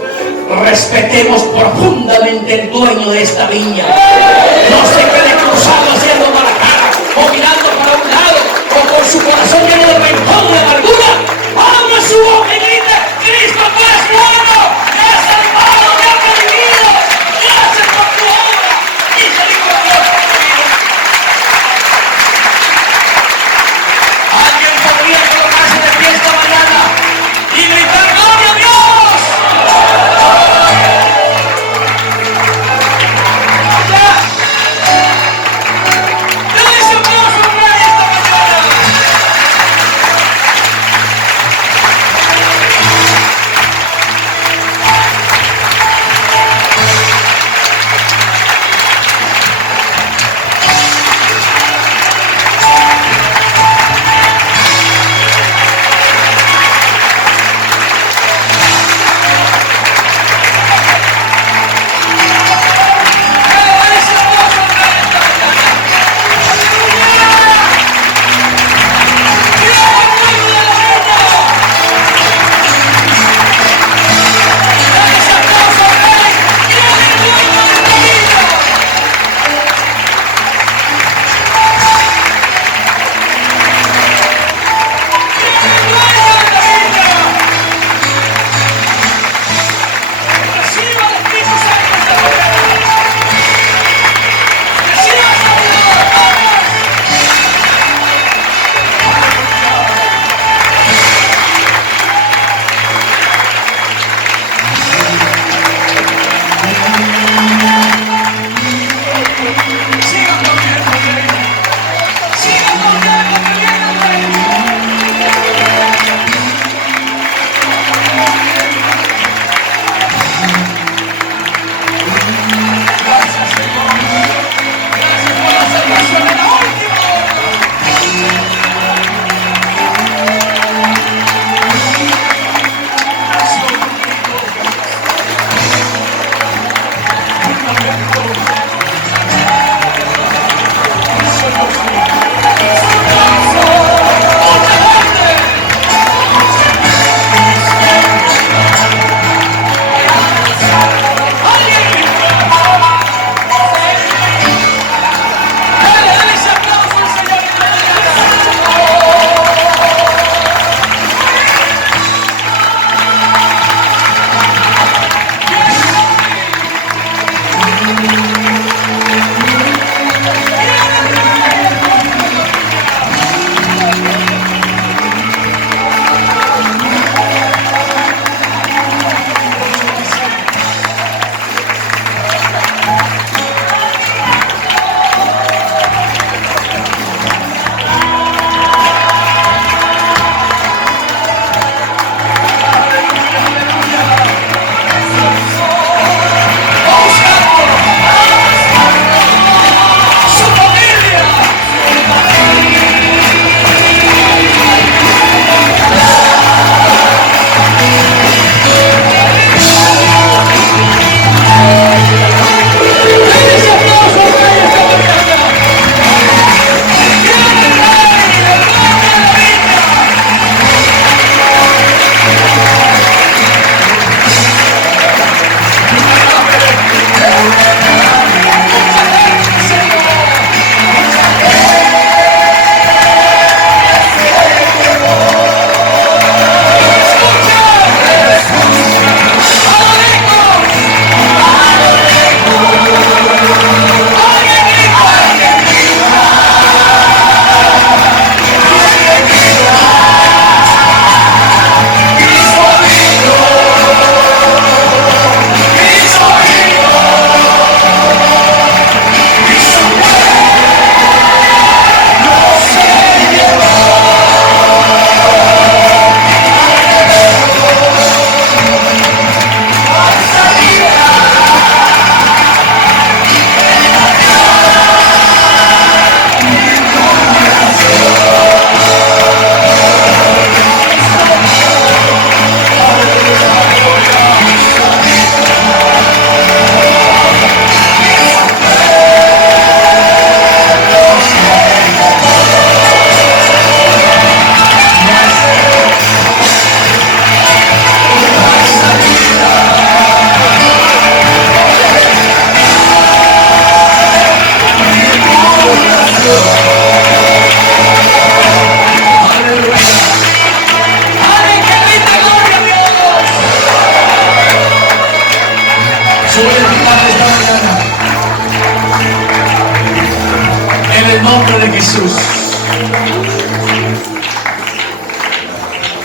respetemos profundamente el dueño de esta viña. No se quede cruzado haciendo para acá, o mirando para un lado, o con su corazón lleno de rencor, de amargura. Abra su boca y grite: Cristo, tú eres bueno, me has salvado, me has redimido, gracias por tu obra, misericordioso conmigo. Alguien podría colocarse de pie esta mañana y gritar: ¡Gloria a Dios! ¡Allá!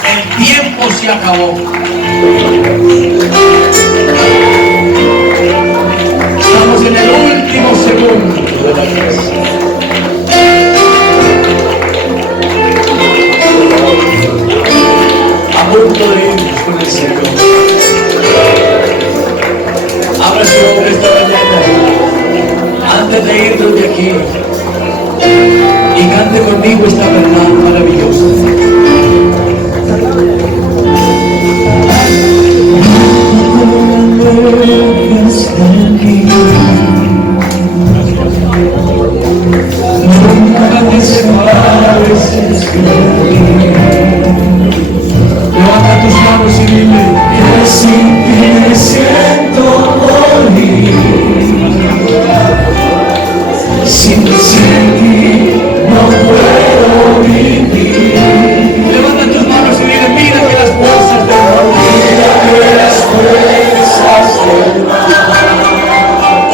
El tiempo se acabó. Estamos en el último segundo de la iglesia. A punto de irnos con el Señor. Abra su boca esta mañana antes de irnos de aquí y cante conmigo esta verdad maravillosa. Nunca te separes de mí. Levanta tus manos y dile que sin ti me siento morir. Sin ti no puedo vivir. Levanta tus manos y dile, mira que las fuerzas del mal. Mira que las fuerzas del mal.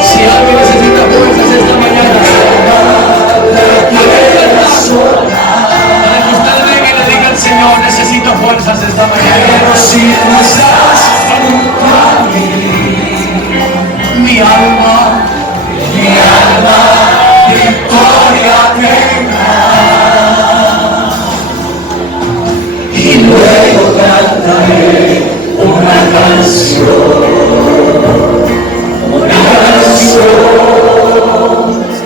Si alguien necesita fuerzas esta mañana, para que usted venga y le diga al Señor, necesito fuerzas esta mañana. Pero si no estás junto a mí, mi alma victoria tendrá. Y luego cantaré una canción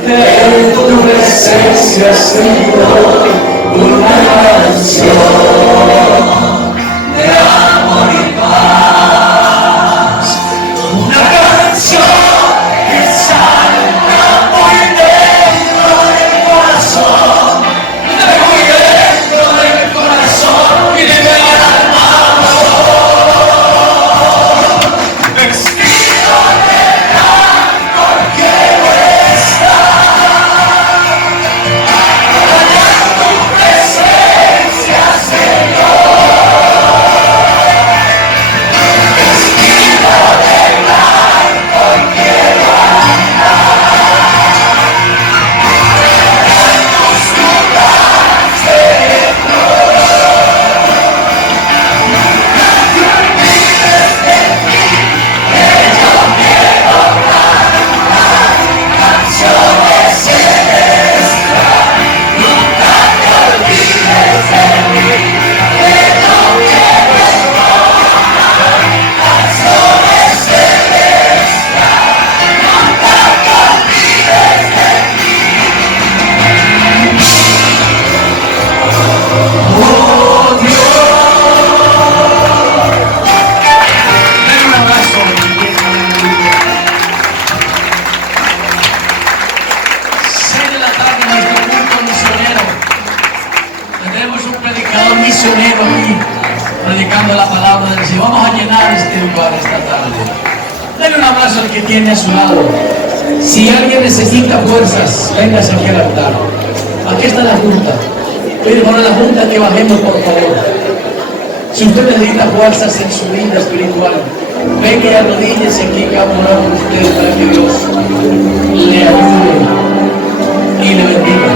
de tu presencia, Señor, una canción de amor y paz, una canción que salga muy dentro del corazón, muy dentro del corazón y de mi alma. Vestido de blanco quiero estar, allá en tu presencia, Señor. Vestido de blanco quiero andar, en tus lugares de gloria. No te olvides de mí, que yo quiero cantar canciones celestiales. Nunca te olvides de mí, que yo quiero cantar canciones celestiales. Nunca te olvides de mí. Oh Dios, denle un abrazo. 6 de la tarde, nuestro culto misionero. Tendremos un predicador misionero aquí, predicando la palabra del Señor. Vamos a llenar este lugar esta tarde. Denle un abrazo al que tiene a su lado. Si alguien necesita fuerzas, véngase aquí al altar. Aquí está la junta. Pide para la junta que bajemos, por favor. Si usted necesita fuerzas en su vida espiritual, venga y arrodíllese aquí cada uno de ustedes para que Dios le ayude y le bendiga.